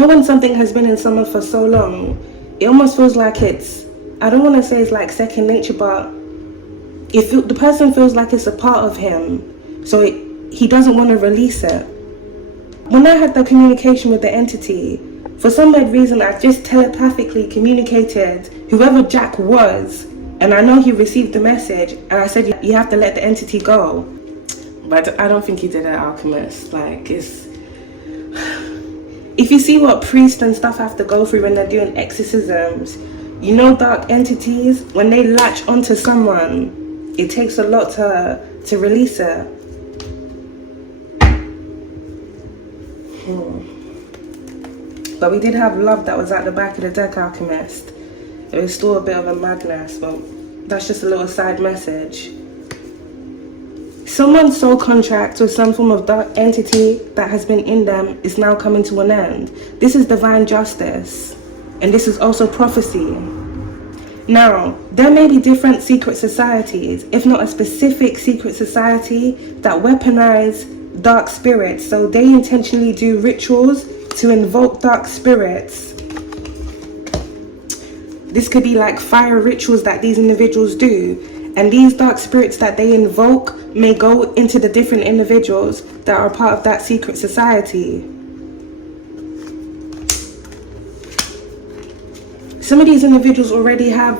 almost feels like it's, I don't want to say it's like second nature, but the person feels like it's a part of him. So he doesn't want to release it. When I had the communication with the entity, for some weird reason, I just telepathically communicated whoever Jack was And I know he received the message, and I said, you have to let the entity go. But I don't think he did it, Alchemist. Like, it's... If you see what priests and stuff have to go through when they're doing exorcisms, you know, dark entities, when they latch onto someone, it takes a lot to release it. But we did have love that was at the back of the deck, Alchemist. It was still a bit of a madness, but that's just a little side message. Someone's soul contract with some form of dark entity that has been in them is now coming to an end. This is divine justice, and this is also prophecy. Now, there may be different secret societies, if not a specific secret society, that weaponize dark spirits. So they intentionally do rituals to invoke dark spirits. This could be like fire rituals that these individuals do. And these dark spirits that they invoke may go into the different individuals that are part of that secret society. Some of these individuals already have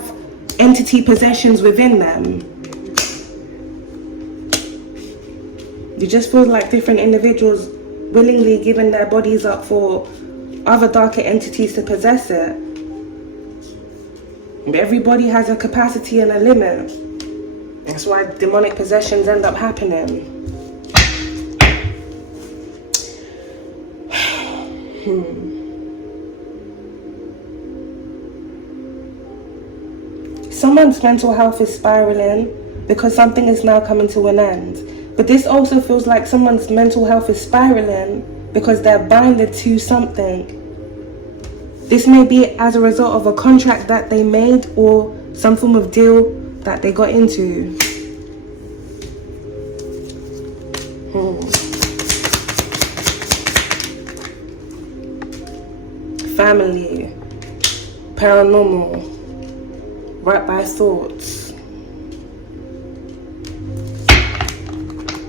entity possessions within them. It just feels like different individuals willingly giving their bodies up for other darker entities to possess it. But everybody has a capacity and a limit. That's why demonic possessions end up happening. Someone's mental health is spiraling because something is now coming to an end. But this also feels like someone's mental health is spiraling because they're binded to something. This may be as a result of a contract that they made or some form of deal that they got into. Family, paranormal, right by thoughts.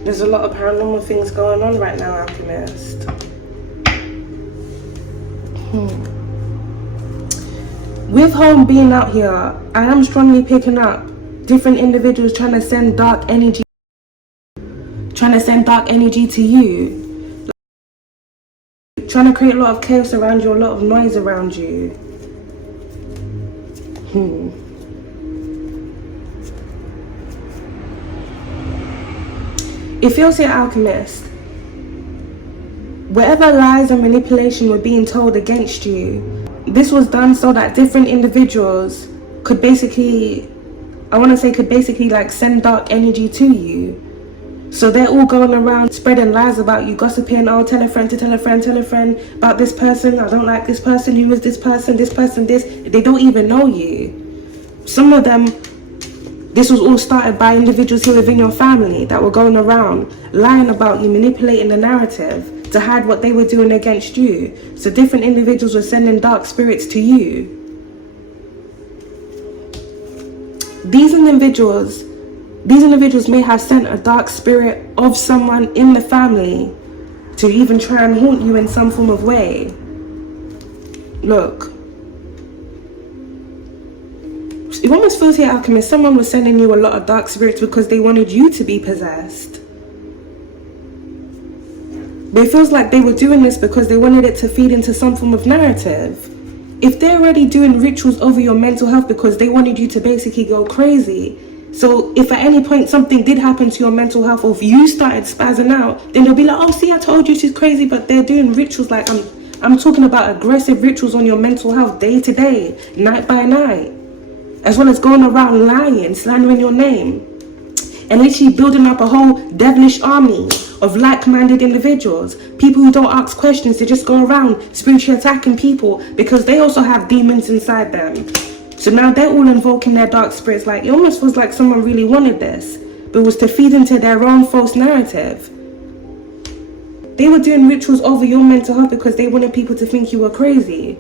There's a lot of paranormal things going on right now, Alchemist. With home being out here, I am strongly picking up different individuals trying to send dark energy to you. Trying to create a lot of chaos around you, a lot of noise around you. It feels here, Alchemist, whatever lies and manipulation were being told against you, this was done so that different individuals could basically, like send dark energy to you. So they're all going around spreading lies about you, gossiping, oh, tell a friend to tell a friend about this person, I don't like this person, who is this person, this. They don't even know you. Some of them, this was all started by individuals here within your family that were going around lying about you, manipulating the narrative to hide what they were doing against you. So different individuals were sending dark spirits to you. These individuals may have sent a dark spirit of someone in the family to even try and haunt you in some form of way. Look, it almost feels here, Alchemist, someone was sending you a lot of dark spirits because they wanted you to be possessed. But it feels like they were doing this because they wanted it to feed into some form of narrative. If they're already doing rituals over your mental health because they wanted you to basically go crazy, so if at any point something did happen to your mental health, or if you started spazzing out, then they'll be like, oh, see, I told you she's crazy. But they're doing rituals like, I'm talking about aggressive rituals on your mental health day to day, night by night, as well as going around lying, slandering your name, and literally building up a whole devilish army of like-minded individuals, people who don't ask questions. They just go around spiritually attacking people because they also have demons inside them. So now they're all invoking their dark spirits. Like, it almost feels like someone really wanted this, but it was to feed into their own false narrative. They were doing rituals over your mental health because they wanted people to think you were crazy.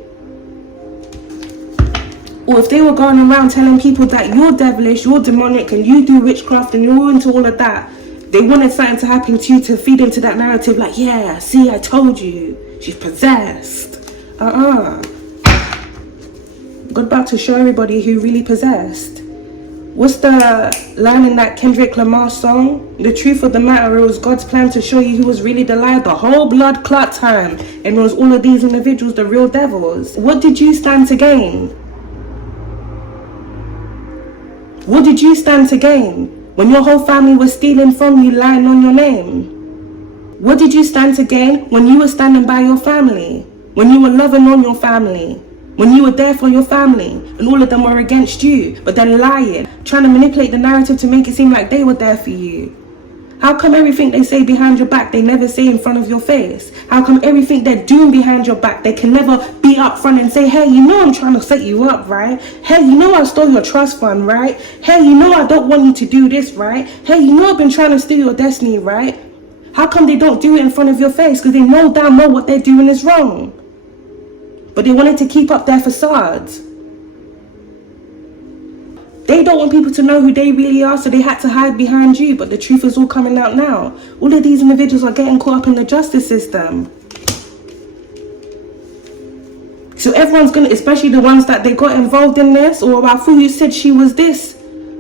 Or if they were going around telling people that you're devilish, you're demonic, and you do witchcraft and you're into all of that, they wanted something to happen to you to feed into that narrative. Like, yeah, see, I told you, she's possessed. God about to show everybody who really possessed. What's the line in that Kendrick Lamar song? The truth of the matter, it was God's plan to show you who was really the liar the whole blood clot time. And it was all of these individuals, the real devils. What did you stand to gain? What did you stand to gain when your whole family was stealing from you, lying on your name? What did you stand to gain when you were standing by your family? When you were loving on your family? When you were there for your family and all of them were against you, but then lying, trying to manipulate the narrative to make it seem like they were there for you? How come everything they say behind your back, they never say in front of your face? How come everything they're doing behind your back, they can never be up front and say, hey, you know I'm trying to set you up, right? Hey, you know I stole your trust fund, right? Hey, you know I don't want you to do this, right? Hey, you know I've been trying to steal your destiny, right? How come they don't do it in front of your face? Because they know damn well what they're doing is wrong. But they wanted to keep up their facades. They don't want people to know who they really are, so they had to hide behind you. But the truth is all coming out now. All of these individuals are getting caught up in the justice system. So everyone's gonna, especially the ones that they got involved in this, or I thought you said she was this.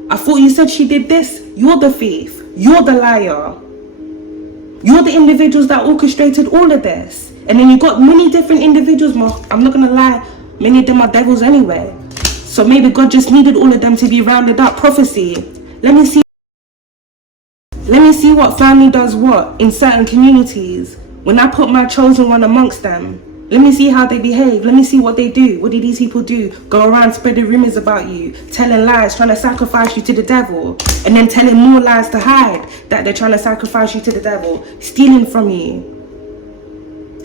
I thought you said she did this. You're the thief. You're the liar. You're the individuals that orchestrated all of this. And then you got many different individuals. I'm not gonna lie, many of them are devils anyway. So maybe God just needed all of them to be rounded up. Prophecy. Let me see what family does what in certain communities. When I put my chosen one amongst them, let me see how they behave. Let me see what they do. What do these people do? Go around spreading rumors about you, telling lies, trying to sacrifice you to the devil, and then telling more lies to hide that they're trying to sacrifice you to the devil, stealing from you,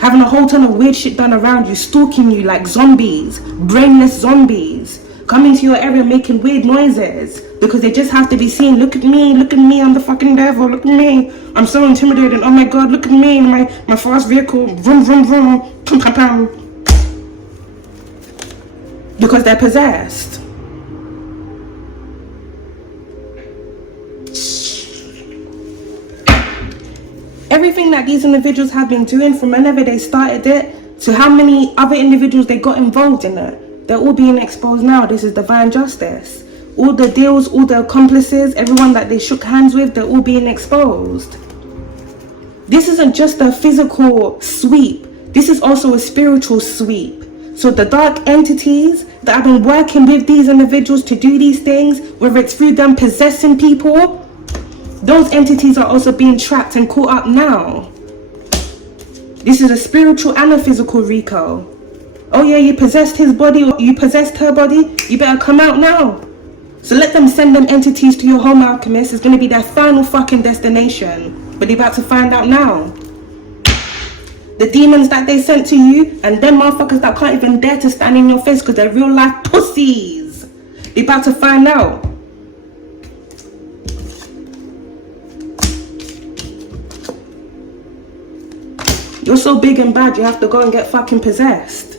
having a whole ton of weird shit done around you, stalking you like zombies, brainless zombies, coming to your area making weird noises because they just have to be seen. Look at me, I'm the fucking devil, look at me. I'm so intimidated, oh my God, look at me in my fast vehicle, vroom, vroom, vroom, pum, pum, pum. Because they're possessed. Everything that these individuals have been doing from whenever they started it to how many other individuals they got involved in it, they're all being exposed now. This is divine justice. All the deals, all the accomplices, everyone that they shook hands with, they're all being exposed. This isn't just a physical sweep. This is also a spiritual sweep. So the dark entities that have been working with these individuals to do these things, whether it's through them possessing people, those entities are also being trapped and caught up now. This is a spiritual and a physical Rico. Oh yeah, you possessed his body, or you possessed her body, you better come out now. So let them send them entities to your home, alchemist. It's going to be their final fucking destination. But they're about to find out now. The demons that they sent to you, and them motherfuckers that can't even dare to stand in your face because they're real life pussies. They're about to find out. You're so big and bad, you have to go and get fucking possessed.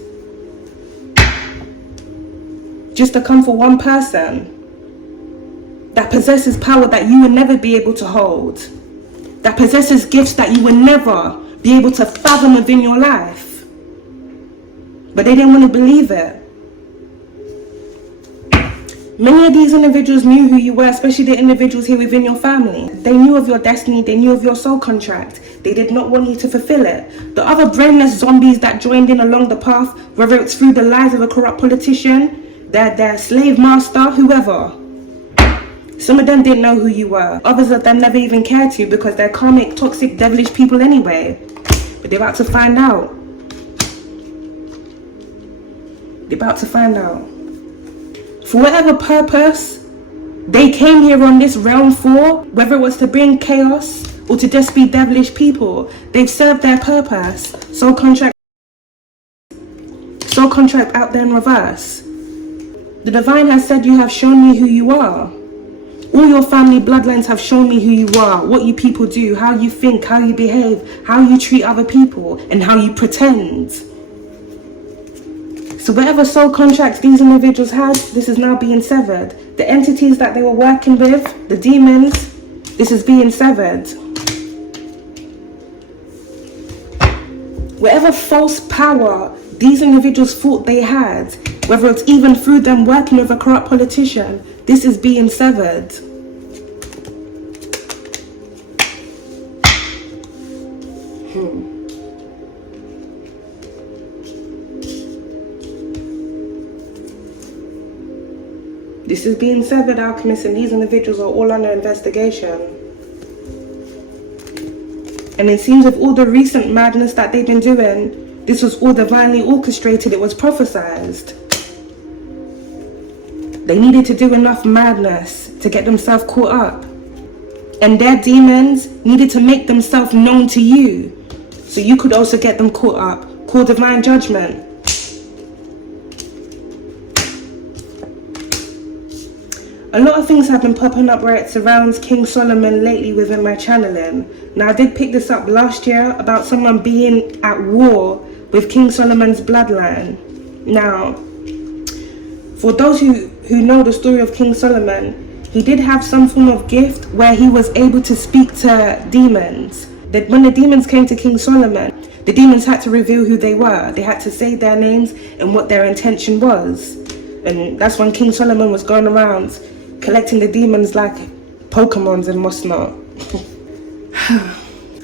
Just to come for one person that possesses power that you will never be able to hold. That possesses gifts that you will never be able to fathom within your life. But they didn't want to believe it. Many of these individuals knew who you were, especially the individuals here within your family. They knew of your destiny, they knew of your soul contract. They did not want you to fulfill it. The other brainless zombies that joined in along the path, whether it's through the lies of a corrupt politician, their slave master, whoever. Some of them didn't know who you were. Others of them never even cared to because they're karmic, toxic, devilish people anyway. But they're about to find out. They're about to find out. For whatever purpose they came here on this realm for, whether it was to bring chaos or to just be devilish people, they've served their purpose. Soul contract out there in reverse. The divine has said, you have shown me who you are. All your family bloodlines have shown me who you are, what you people do, how you think, how you behave, how you treat other people, and how you pretend. So whatever soul contracts these individuals had, this is now being severed. The entities that they were working with, the demons, this is being severed. Whatever false power these individuals thought they had, whether it's even through them working with a corrupt politician, This is being severed. This is being severed, alchemists, and these individuals are all under investigation. And it seems with all the recent madness that they've been doing, this was all divinely orchestrated. It was prophesized. They needed to do enough madness to get themselves caught up. And their demons needed to make themselves known to you, so you could also get them caught up. Call divine judgment. A lot of things have been popping up where it surrounds King Solomon lately within my channeling. Now, I did pick this up last year about someone being at war with King Solomon's bloodline. Now, for those who know the story of King Solomon, he did have some form of gift where he was able to speak to demons. That when the demons came to King Solomon, the demons had to reveal who they were. They had to say their names and what their intention was. And that's when King Solomon was going around collecting the demons like Pokemons and whatnot.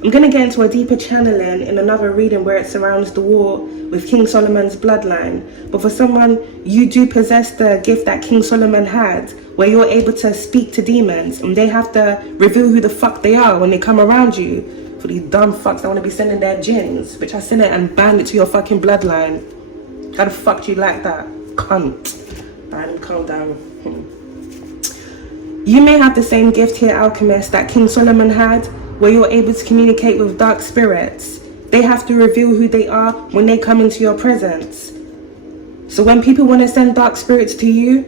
I'm going to get into a deeper channeling in another reading where it surrounds the war with King Solomon's bloodline. But for someone, you do possess the gift that King Solomon had, where you're able to speak to demons and they have to reveal who the fuck they are when they come around you. For these dumb fucks that want to be sending their jinns, bitch, I send it and banned it to your fucking bloodline. How the fuck do you like that? Cunt. Alright, calm down. You may have the same gift here, alchemist, that King Solomon had, where you're able to communicate with dark spirits. They have to reveal who they are when they come into your presence. So when people want to send dark spirits to you,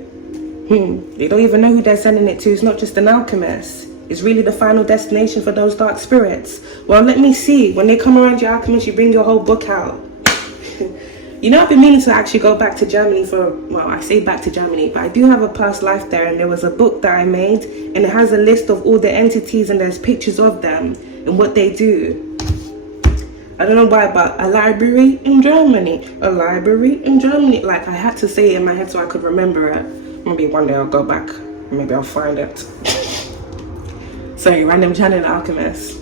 they don't even know who they're sending it to. It's not just an alchemist. It's really the final destination for those dark spirits. Well, let me see. When they come around your alchemist, you bring your whole book out. You know, I've been meaning to actually go back to Germany well, I say back to Germany, but I do have a past life there, and there was a book that I made, and it has a list of all the entities, and there's pictures of them and what they do. I don't know why, but a library in Germany, a library in Germany. Like, I had to say it in my head so I could remember it. Maybe one day I'll go back, maybe I'll find it. Sorry, random channel alchemist.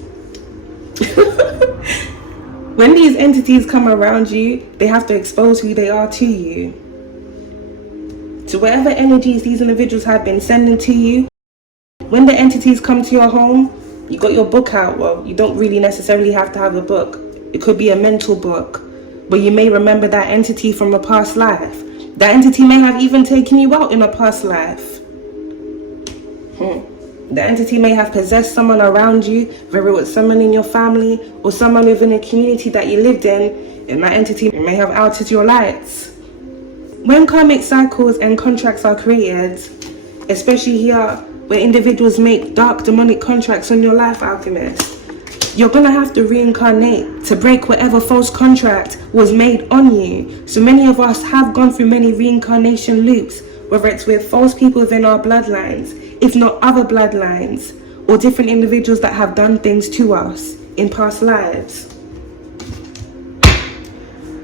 When these entities come around you, they have to expose who they are to you. So whatever energies these individuals have been sending to you, when the entities come to your home, you got your book out. Well, you don't really necessarily have to have a book. It could be a mental book, but you may remember that entity from a past life. That entity may have even taken you out in a past life. The entity may have possessed someone around you, whether it was someone in your family or someone within a community that you lived in, and that entity may have outed your lights. When karmic cycles and contracts are created, especially here where individuals make dark demonic contracts on your life, alchemist, you're gonna have to reincarnate to break whatever false contract was made on you. So many of us have gone through many reincarnation loops, whether it's with false people within our bloodlines, if not other bloodlines, or different individuals that have done things to us in past lives.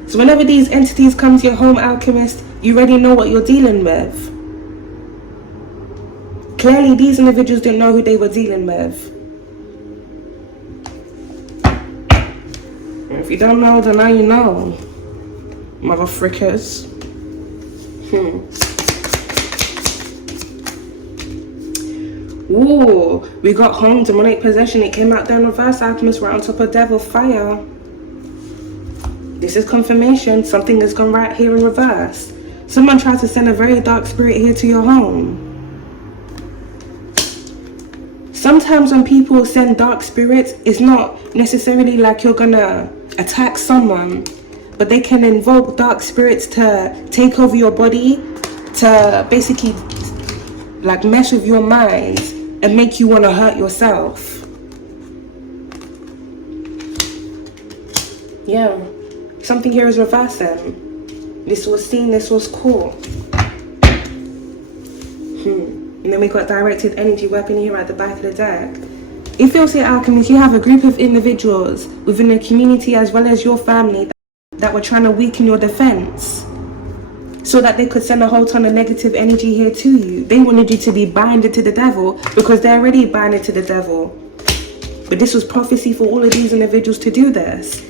So whenever these entities come to your home, alchemist, you already know what you're dealing with. Clearly, these individuals didn't know who they were dealing with. And if you don't know, then now you know. Mother frickers. Ooh, we got home, demonic possession. It came out there in reverse, alchemist, right on top of devil fire. This is confirmation. Something has gone right here in reverse. Someone tried to send a very dark spirit here to your home. Sometimes when people send dark spirits, it's not necessarily like you're gonna attack someone, but they can invoke dark spirits to take over your body, to basically like mess with your mind and make you want to hurt yourself. Yeah, something here is reversing. This was seen, this was caught. And then we got directed energy weapon here at the back of the deck. If you're here, alchemists, you have a group of individuals within the community as well as your family that were trying to weaken your defense. so that they could send a whole ton of negative energy here to you. They wanted you to be binded to the devil because they're already binded to the devil. But this was prophecy for all of these individuals to do this.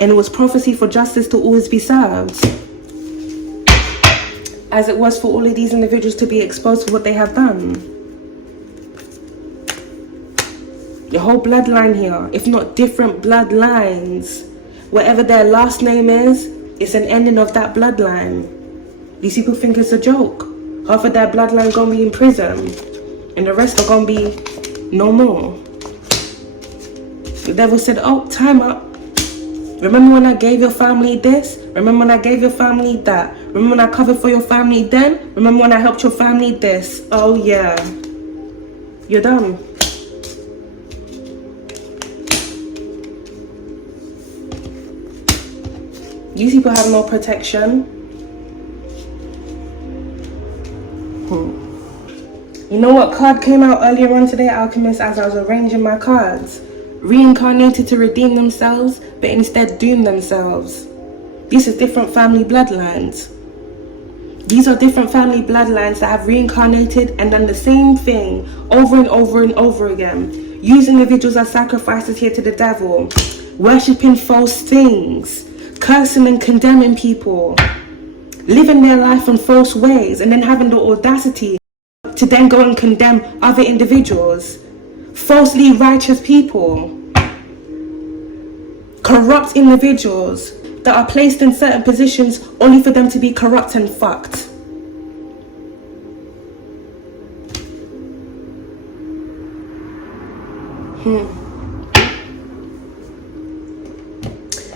And it was prophecy for justice to always be served. As it was for all of these individuals to be exposed for what they have done. The whole bloodline here, if not different bloodlines, whatever their last name is, it's an ending of that bloodline. These people think it's a joke. Half of their bloodline gonna be in prison, and the rest are gonna be no more. The devil said, oh, time up. Remember when I gave your family this? Remember when I gave your family that? Remember when I covered for your family then? Remember when I helped your family this? Oh yeah, you're done. These people have no protection. You know what card came out earlier on today, Alchemist, as I was arranging my cards? Reincarnated to redeem themselves, but instead doom themselves. These are different family bloodlines. These are different family bloodlines that have reincarnated and done the same thing over and over and over again. Use individuals as sacrifices here to the devil. Worshipping false things. Cursing and condemning people. Living their life in false ways and then having the audacity to then go and condemn other individuals. Falsely righteous people. Corrupt individuals that are placed in certain positions only for them to be corrupt and fucked.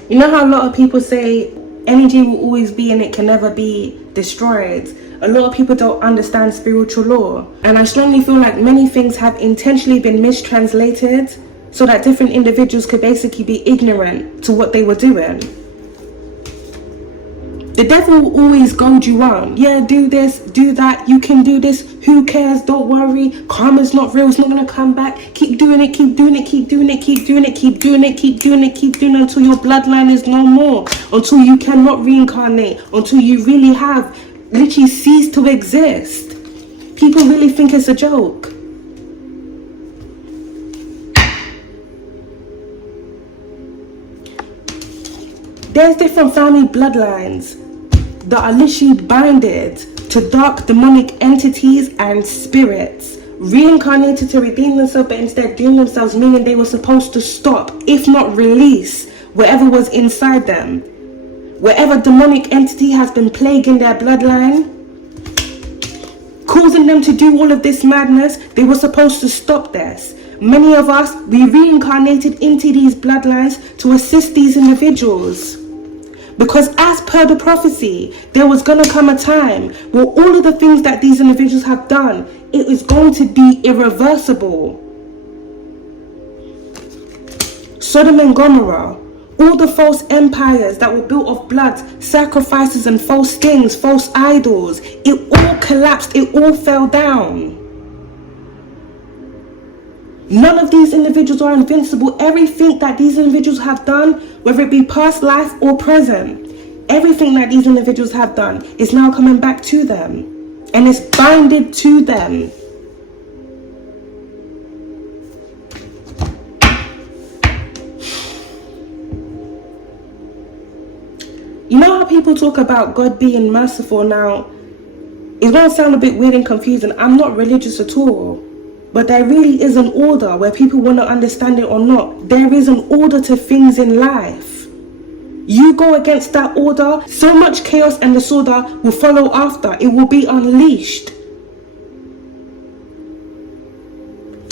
You know how a lot of people say energy will always be and it can never be destroyed? A lot of people don't understand spiritual law. And I strongly feel like many things have intentionally been mistranslated so that different individuals could basically be ignorant to what they were doing. The devil will always goad you on. Yeah, do this, do that, you can do this, who cares, don't worry, karma's not real, it's not gonna come back. Keep doing it, keep doing it, keep doing it, keep doing it, keep doing it, keep doing it, keep doing it until your bloodline is no more. Until you cannot reincarnate, until you really have literally ceased to exist. People really think it's a joke. There's different family bloodlines that are literally binded to dark demonic entities and spirits, reincarnated to redeem themselves but instead doom themselves, meaning they were supposed to stop, if not release, whatever was inside them. Whatever demonic entity has been plaguing their bloodline, causing them to do all of this madness, they were supposed to stop this. Many of us, we reincarnated into these bloodlines to assist these individuals. Because as per the prophecy, there was going to come a time where all of the things that these individuals have done, it is going to be irreversible. Sodom and Gomorrah, all the false empires that were built of blood, sacrifices and false things, false idols, it all collapsed, it all fell down. None of these individuals are invincible. Everything that these individuals have done, whether it be past life or present, everything that these individuals have done is now coming back to them. And it's binded to them. You know how people talk about God being merciful now? It's going to sound a bit weird and confusing. I'm not religious at all. But there really is an order, where people want to understand it or not. There is an order to things in life. You go against that order, so much chaos and disorder will follow after. It will be unleashed.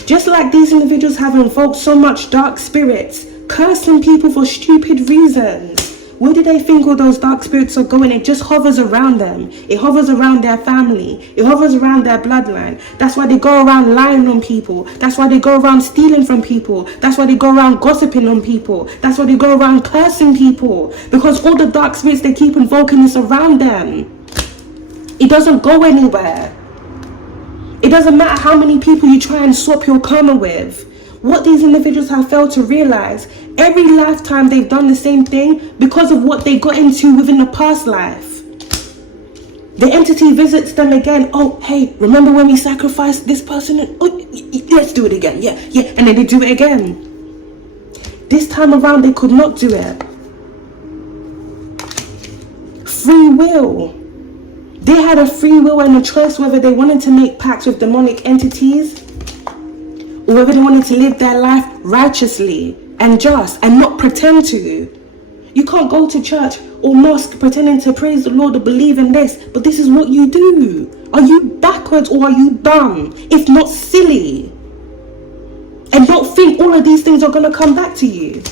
Just like these individuals have invoked so much dark spirits, cursing people for stupid reasons. Where do they think all those dark spirits are going? It just hovers around them. It hovers around their family. It hovers around their bloodline. That's why they go around lying on people. That's why they go around stealing from people. That's why they go around gossiping on people. That's why they go around cursing people. Because all the dark spirits they keep invoking is around them. It doesn't go anywhere. It doesn't matter how many people you try and swap your karma with. What these individuals have failed to realize, every lifetime they've done the same thing because of what they got into within the past life. The entity visits them again. Oh, hey, remember when we sacrificed this person? Oh, let's do it again. Yeah. And then they do it again. This time around, they could not do it. Free will. They had a free will and a choice whether they wanted to make pacts with demonic entities or whether they wanted to live their life righteously and just and not pretend to. You can't go to church or mosque pretending to praise the Lord or believe in this, but this is what you do. Are you backwards or are you dumb? If not silly. And don't think all of these things are going to come back to you.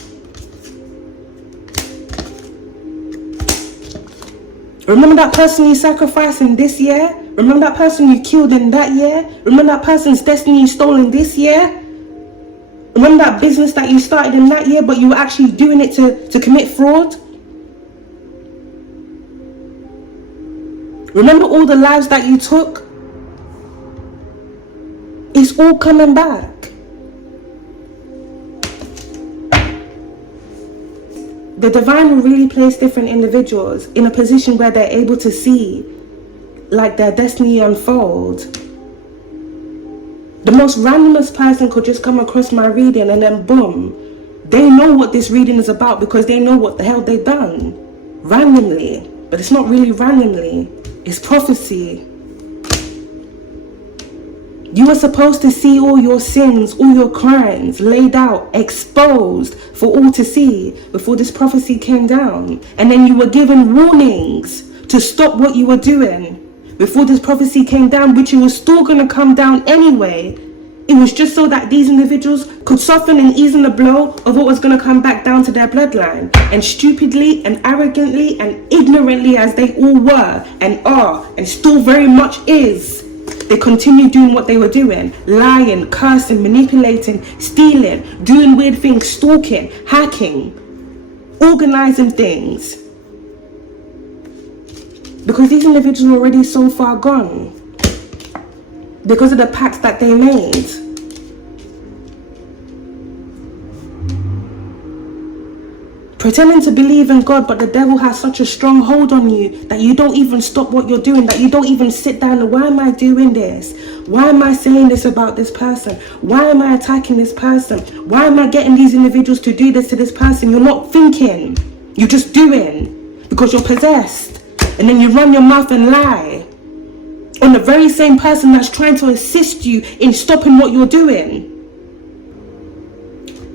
Remember that person you sacrificed in this year? Remember that person you killed in that year? Remember that person's destiny you stole in this year? Remember that business that you started in that year, but you were actually doing it to commit fraud? Remember all the lives that you took? It's all coming back. The divine will really place different individuals in a position where they're able to see like their destiny unfold. The most randomest person could just come across my reading and then boom, they know what this reading is about because they know what the hell they've done. Randomly. But it's not really randomly. It's prophecy. You were supposed to see all your sins, all your crimes laid out, exposed for all to see before this prophecy came down. And then you were given warnings to stop what you were doing before this prophecy came down, which it was still going to come down anyway. It was just so that these individuals could soften and ease in the blow of what was going to come back down to their bloodline. And stupidly and arrogantly and ignorantly as they all were and are and still very much is, they continued doing what they were doing. Lying, cursing, manipulating, stealing, doing weird things, stalking, hacking, organizing things. Because these individuals were already so far gone. Because of the pacts that they made. Pretending to believe in God, but the devil has such a strong hold on you that you don't even stop what you're doing, that you don't even sit down and why am I doing this? Why am I saying this about this person? Why am I attacking this person? Why am I getting these individuals to do this to this person? You're not thinking. You're just doing because you're possessed. And then you run your mouth and lie on the very same person that's trying to assist you in stopping what you're doing.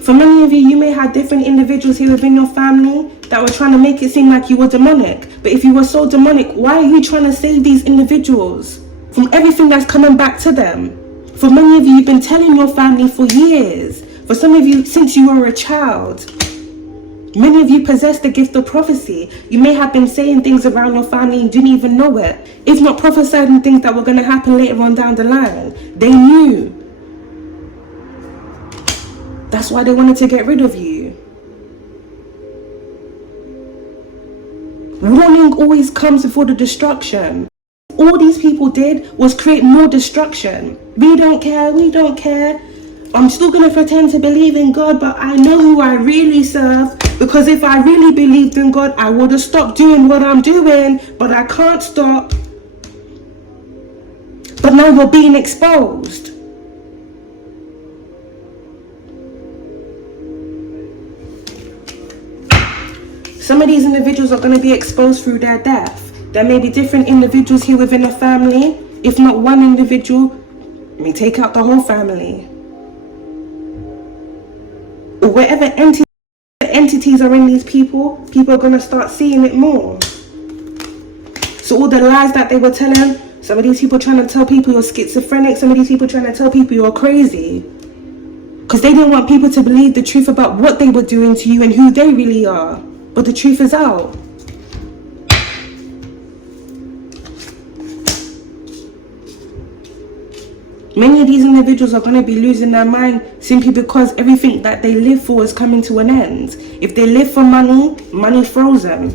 For many of you, you may have different individuals here within your family that were trying to make it seem like you were demonic. But if you were so demonic, why are you trying to save these individuals from everything that's coming back to them? For many of you, you've been telling your family for years. For some of you, since you were a child. Many of you possess the gift of prophecy. You may have been saying things around your family and didn't even know it. If not prophesying things that were going to happen later on down the line. They knew. That's why they wanted to get rid of you. Warning always comes before the destruction. All these people did was create more destruction. We don't care, we don't care. I'm still going to pretend to believe in God, but I know who I really serve. Because if I really believed in God, I would have stopped doing what I'm doing. But I can't stop. But now you're being exposed. Some of these individuals are going to be exposed through their death. There may be different individuals here within a family. If not one individual, may take out the whole family. Or whatever entities are in these people are going to start seeing it more. So all the lies that they were telling, some of these people trying to tell people you're schizophrenic, some of these people trying to tell people you're crazy. Because they didn't want people to believe the truth about what they were doing to you and who they really are. But the truth is out. Many of these individuals are going to be losing their mind simply because everything that they live for is coming to an end. If they live for money, money throws them.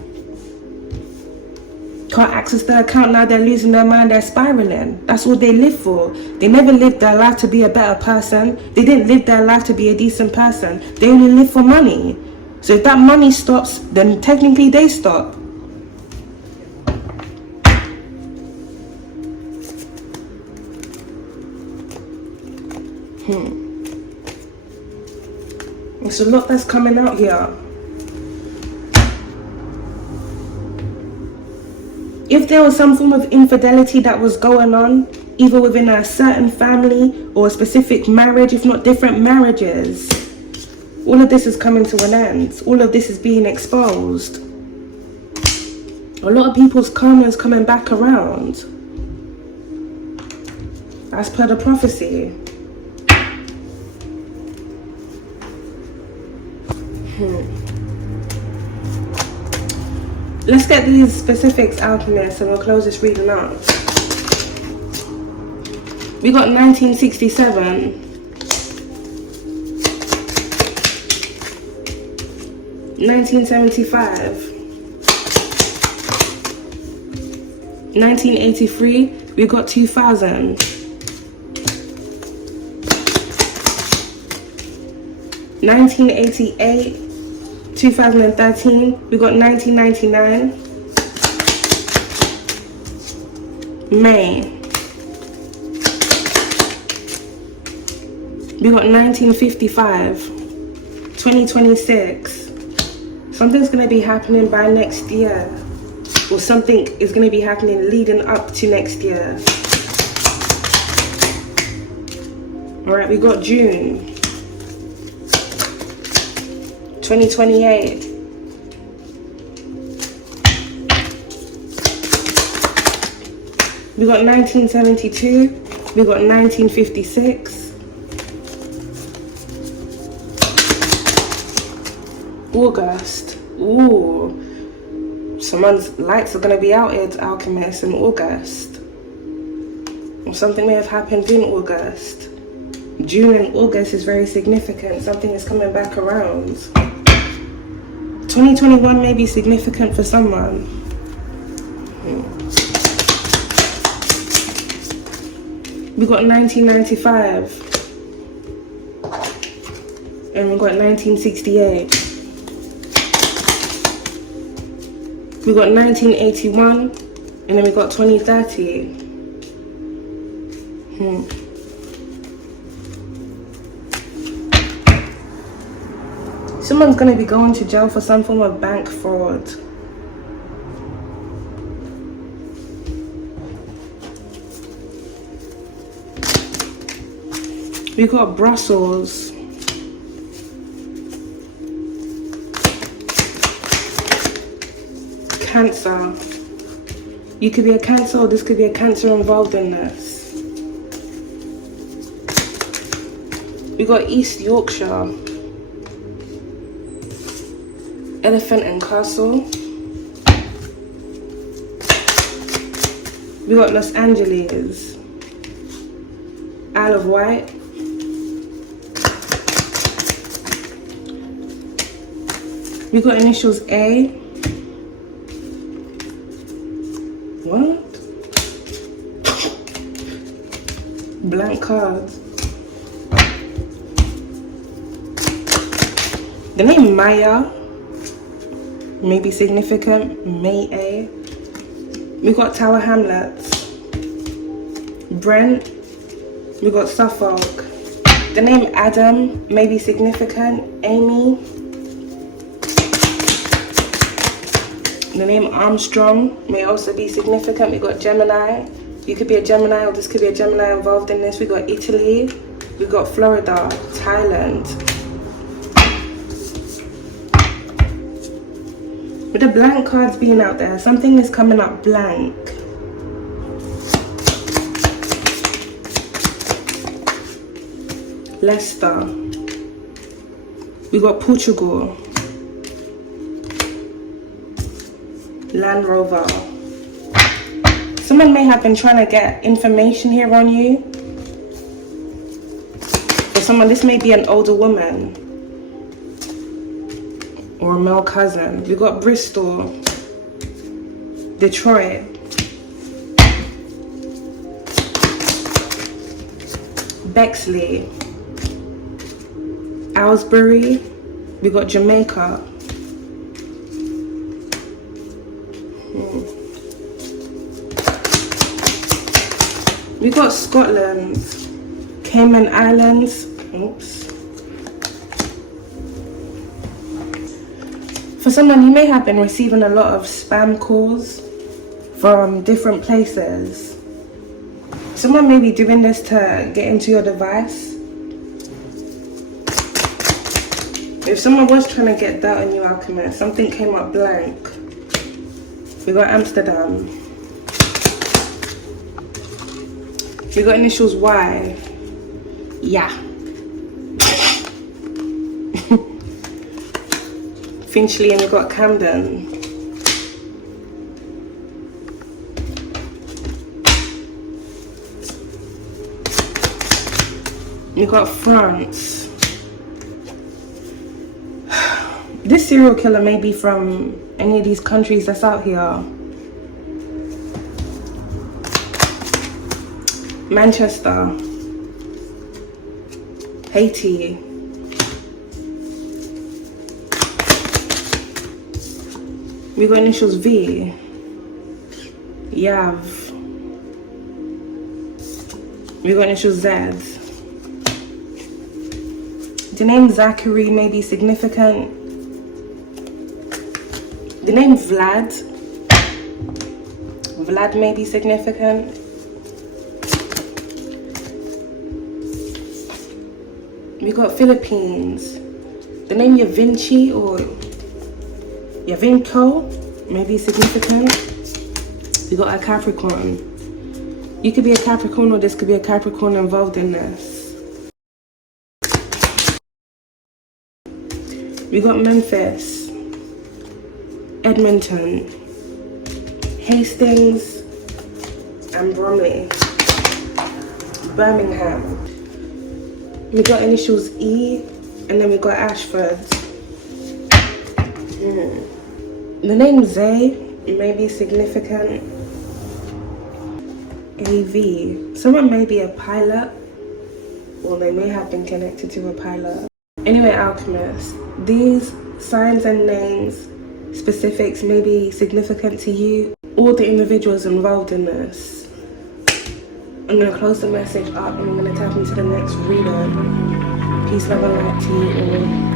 Can't access their account, now they're losing their mind, they're spiraling. That's what they live for. They never lived their life to be a better person. They didn't live their life to be a decent person. They only live for money. So if that money stops, then technically they stop. There's a lot that's coming out here. If there was some form of infidelity that was going on, either within a certain family or a specific marriage, if not different marriages, all of this is coming to an end. All of this is being exposed. A lot of people's karma is coming back around, as per the prophecy. Let's get these specifics, alchemists, and we'll close this reading up. We got 1967, 1975, 1983, we got 2000, 1988, 2013, we got 1999, May, we got 1955, 2026, something's going to be happening by next year, or something is going to be happening leading up to next year. Alright, we got June, 2028, we got 1972, we got 1956, August. Ooh, someone's lights are going to be out here, alchemists, in August, or something may have happened in August. June and August is very significant. Something is coming back around. 2021 may be significant for someone. We got 1995, and we got 1968. We got 1981, and then we got 2030. Someone's going to be going to jail for some form of bank fraud. We got Brussels. Cancer. You could be a Cancer, or this could be a Cancer involved in this. We got East Yorkshire. Elephant and Castle. We got Los Angeles. Isle of Wight. We got initials A. What? Blank cards. The name Maya may be significant. May A. We got Tower Hamlets. Brent. We got Suffolk. The name Adam may be significant. Amy. The name Armstrong may also be significant. We got Gemini. You could be a Gemini, or this could be a Gemini involved in this. We got Italy. We got Florida, Thailand. With the blank cards being out there, something is coming up blank. Leicester. We got Portugal. Land Rover. Someone may have been trying to get information here on you. For someone, this may be an older woman or a male cousin. We got Bristol, Detroit, Bexley, Aylesbury. We got Jamaica. We got Scotland, Cayman Islands, oops, For someone, you may have been receiving a lot of spam calls from different places. Someone may be doing this to get into your device. If someone was trying to get dirt on you, Alchemist, something came up blank. We got Amsterdam. We got initials Y. Yeah. Finchley, and we got Camden. We got France. This serial killer may be from any of these countries that's out here. Manchester. Haiti. We got initials V. Yav. We got initials Z. The name Zachary may be significant. The name Vlad may be significant. We got Philippines. The name Yavinci or Yavinko may be significant. We got a Capricorn. You could be a Capricorn, or this could be a Capricorn involved in this. We got Memphis, Edmonton, Hastings, and Bromley. Birmingham. We got initials E, and then we got Ashford. The name Zay may be significant. AV. Someone may be a pilot, or they may have been connected to a pilot. Anyway, Alchemist, these signs and names, specifics may be significant to you or the individuals involved in this. I'm going to close the message up and I'm going to tap into the next reader. Peace, love, and light to you all.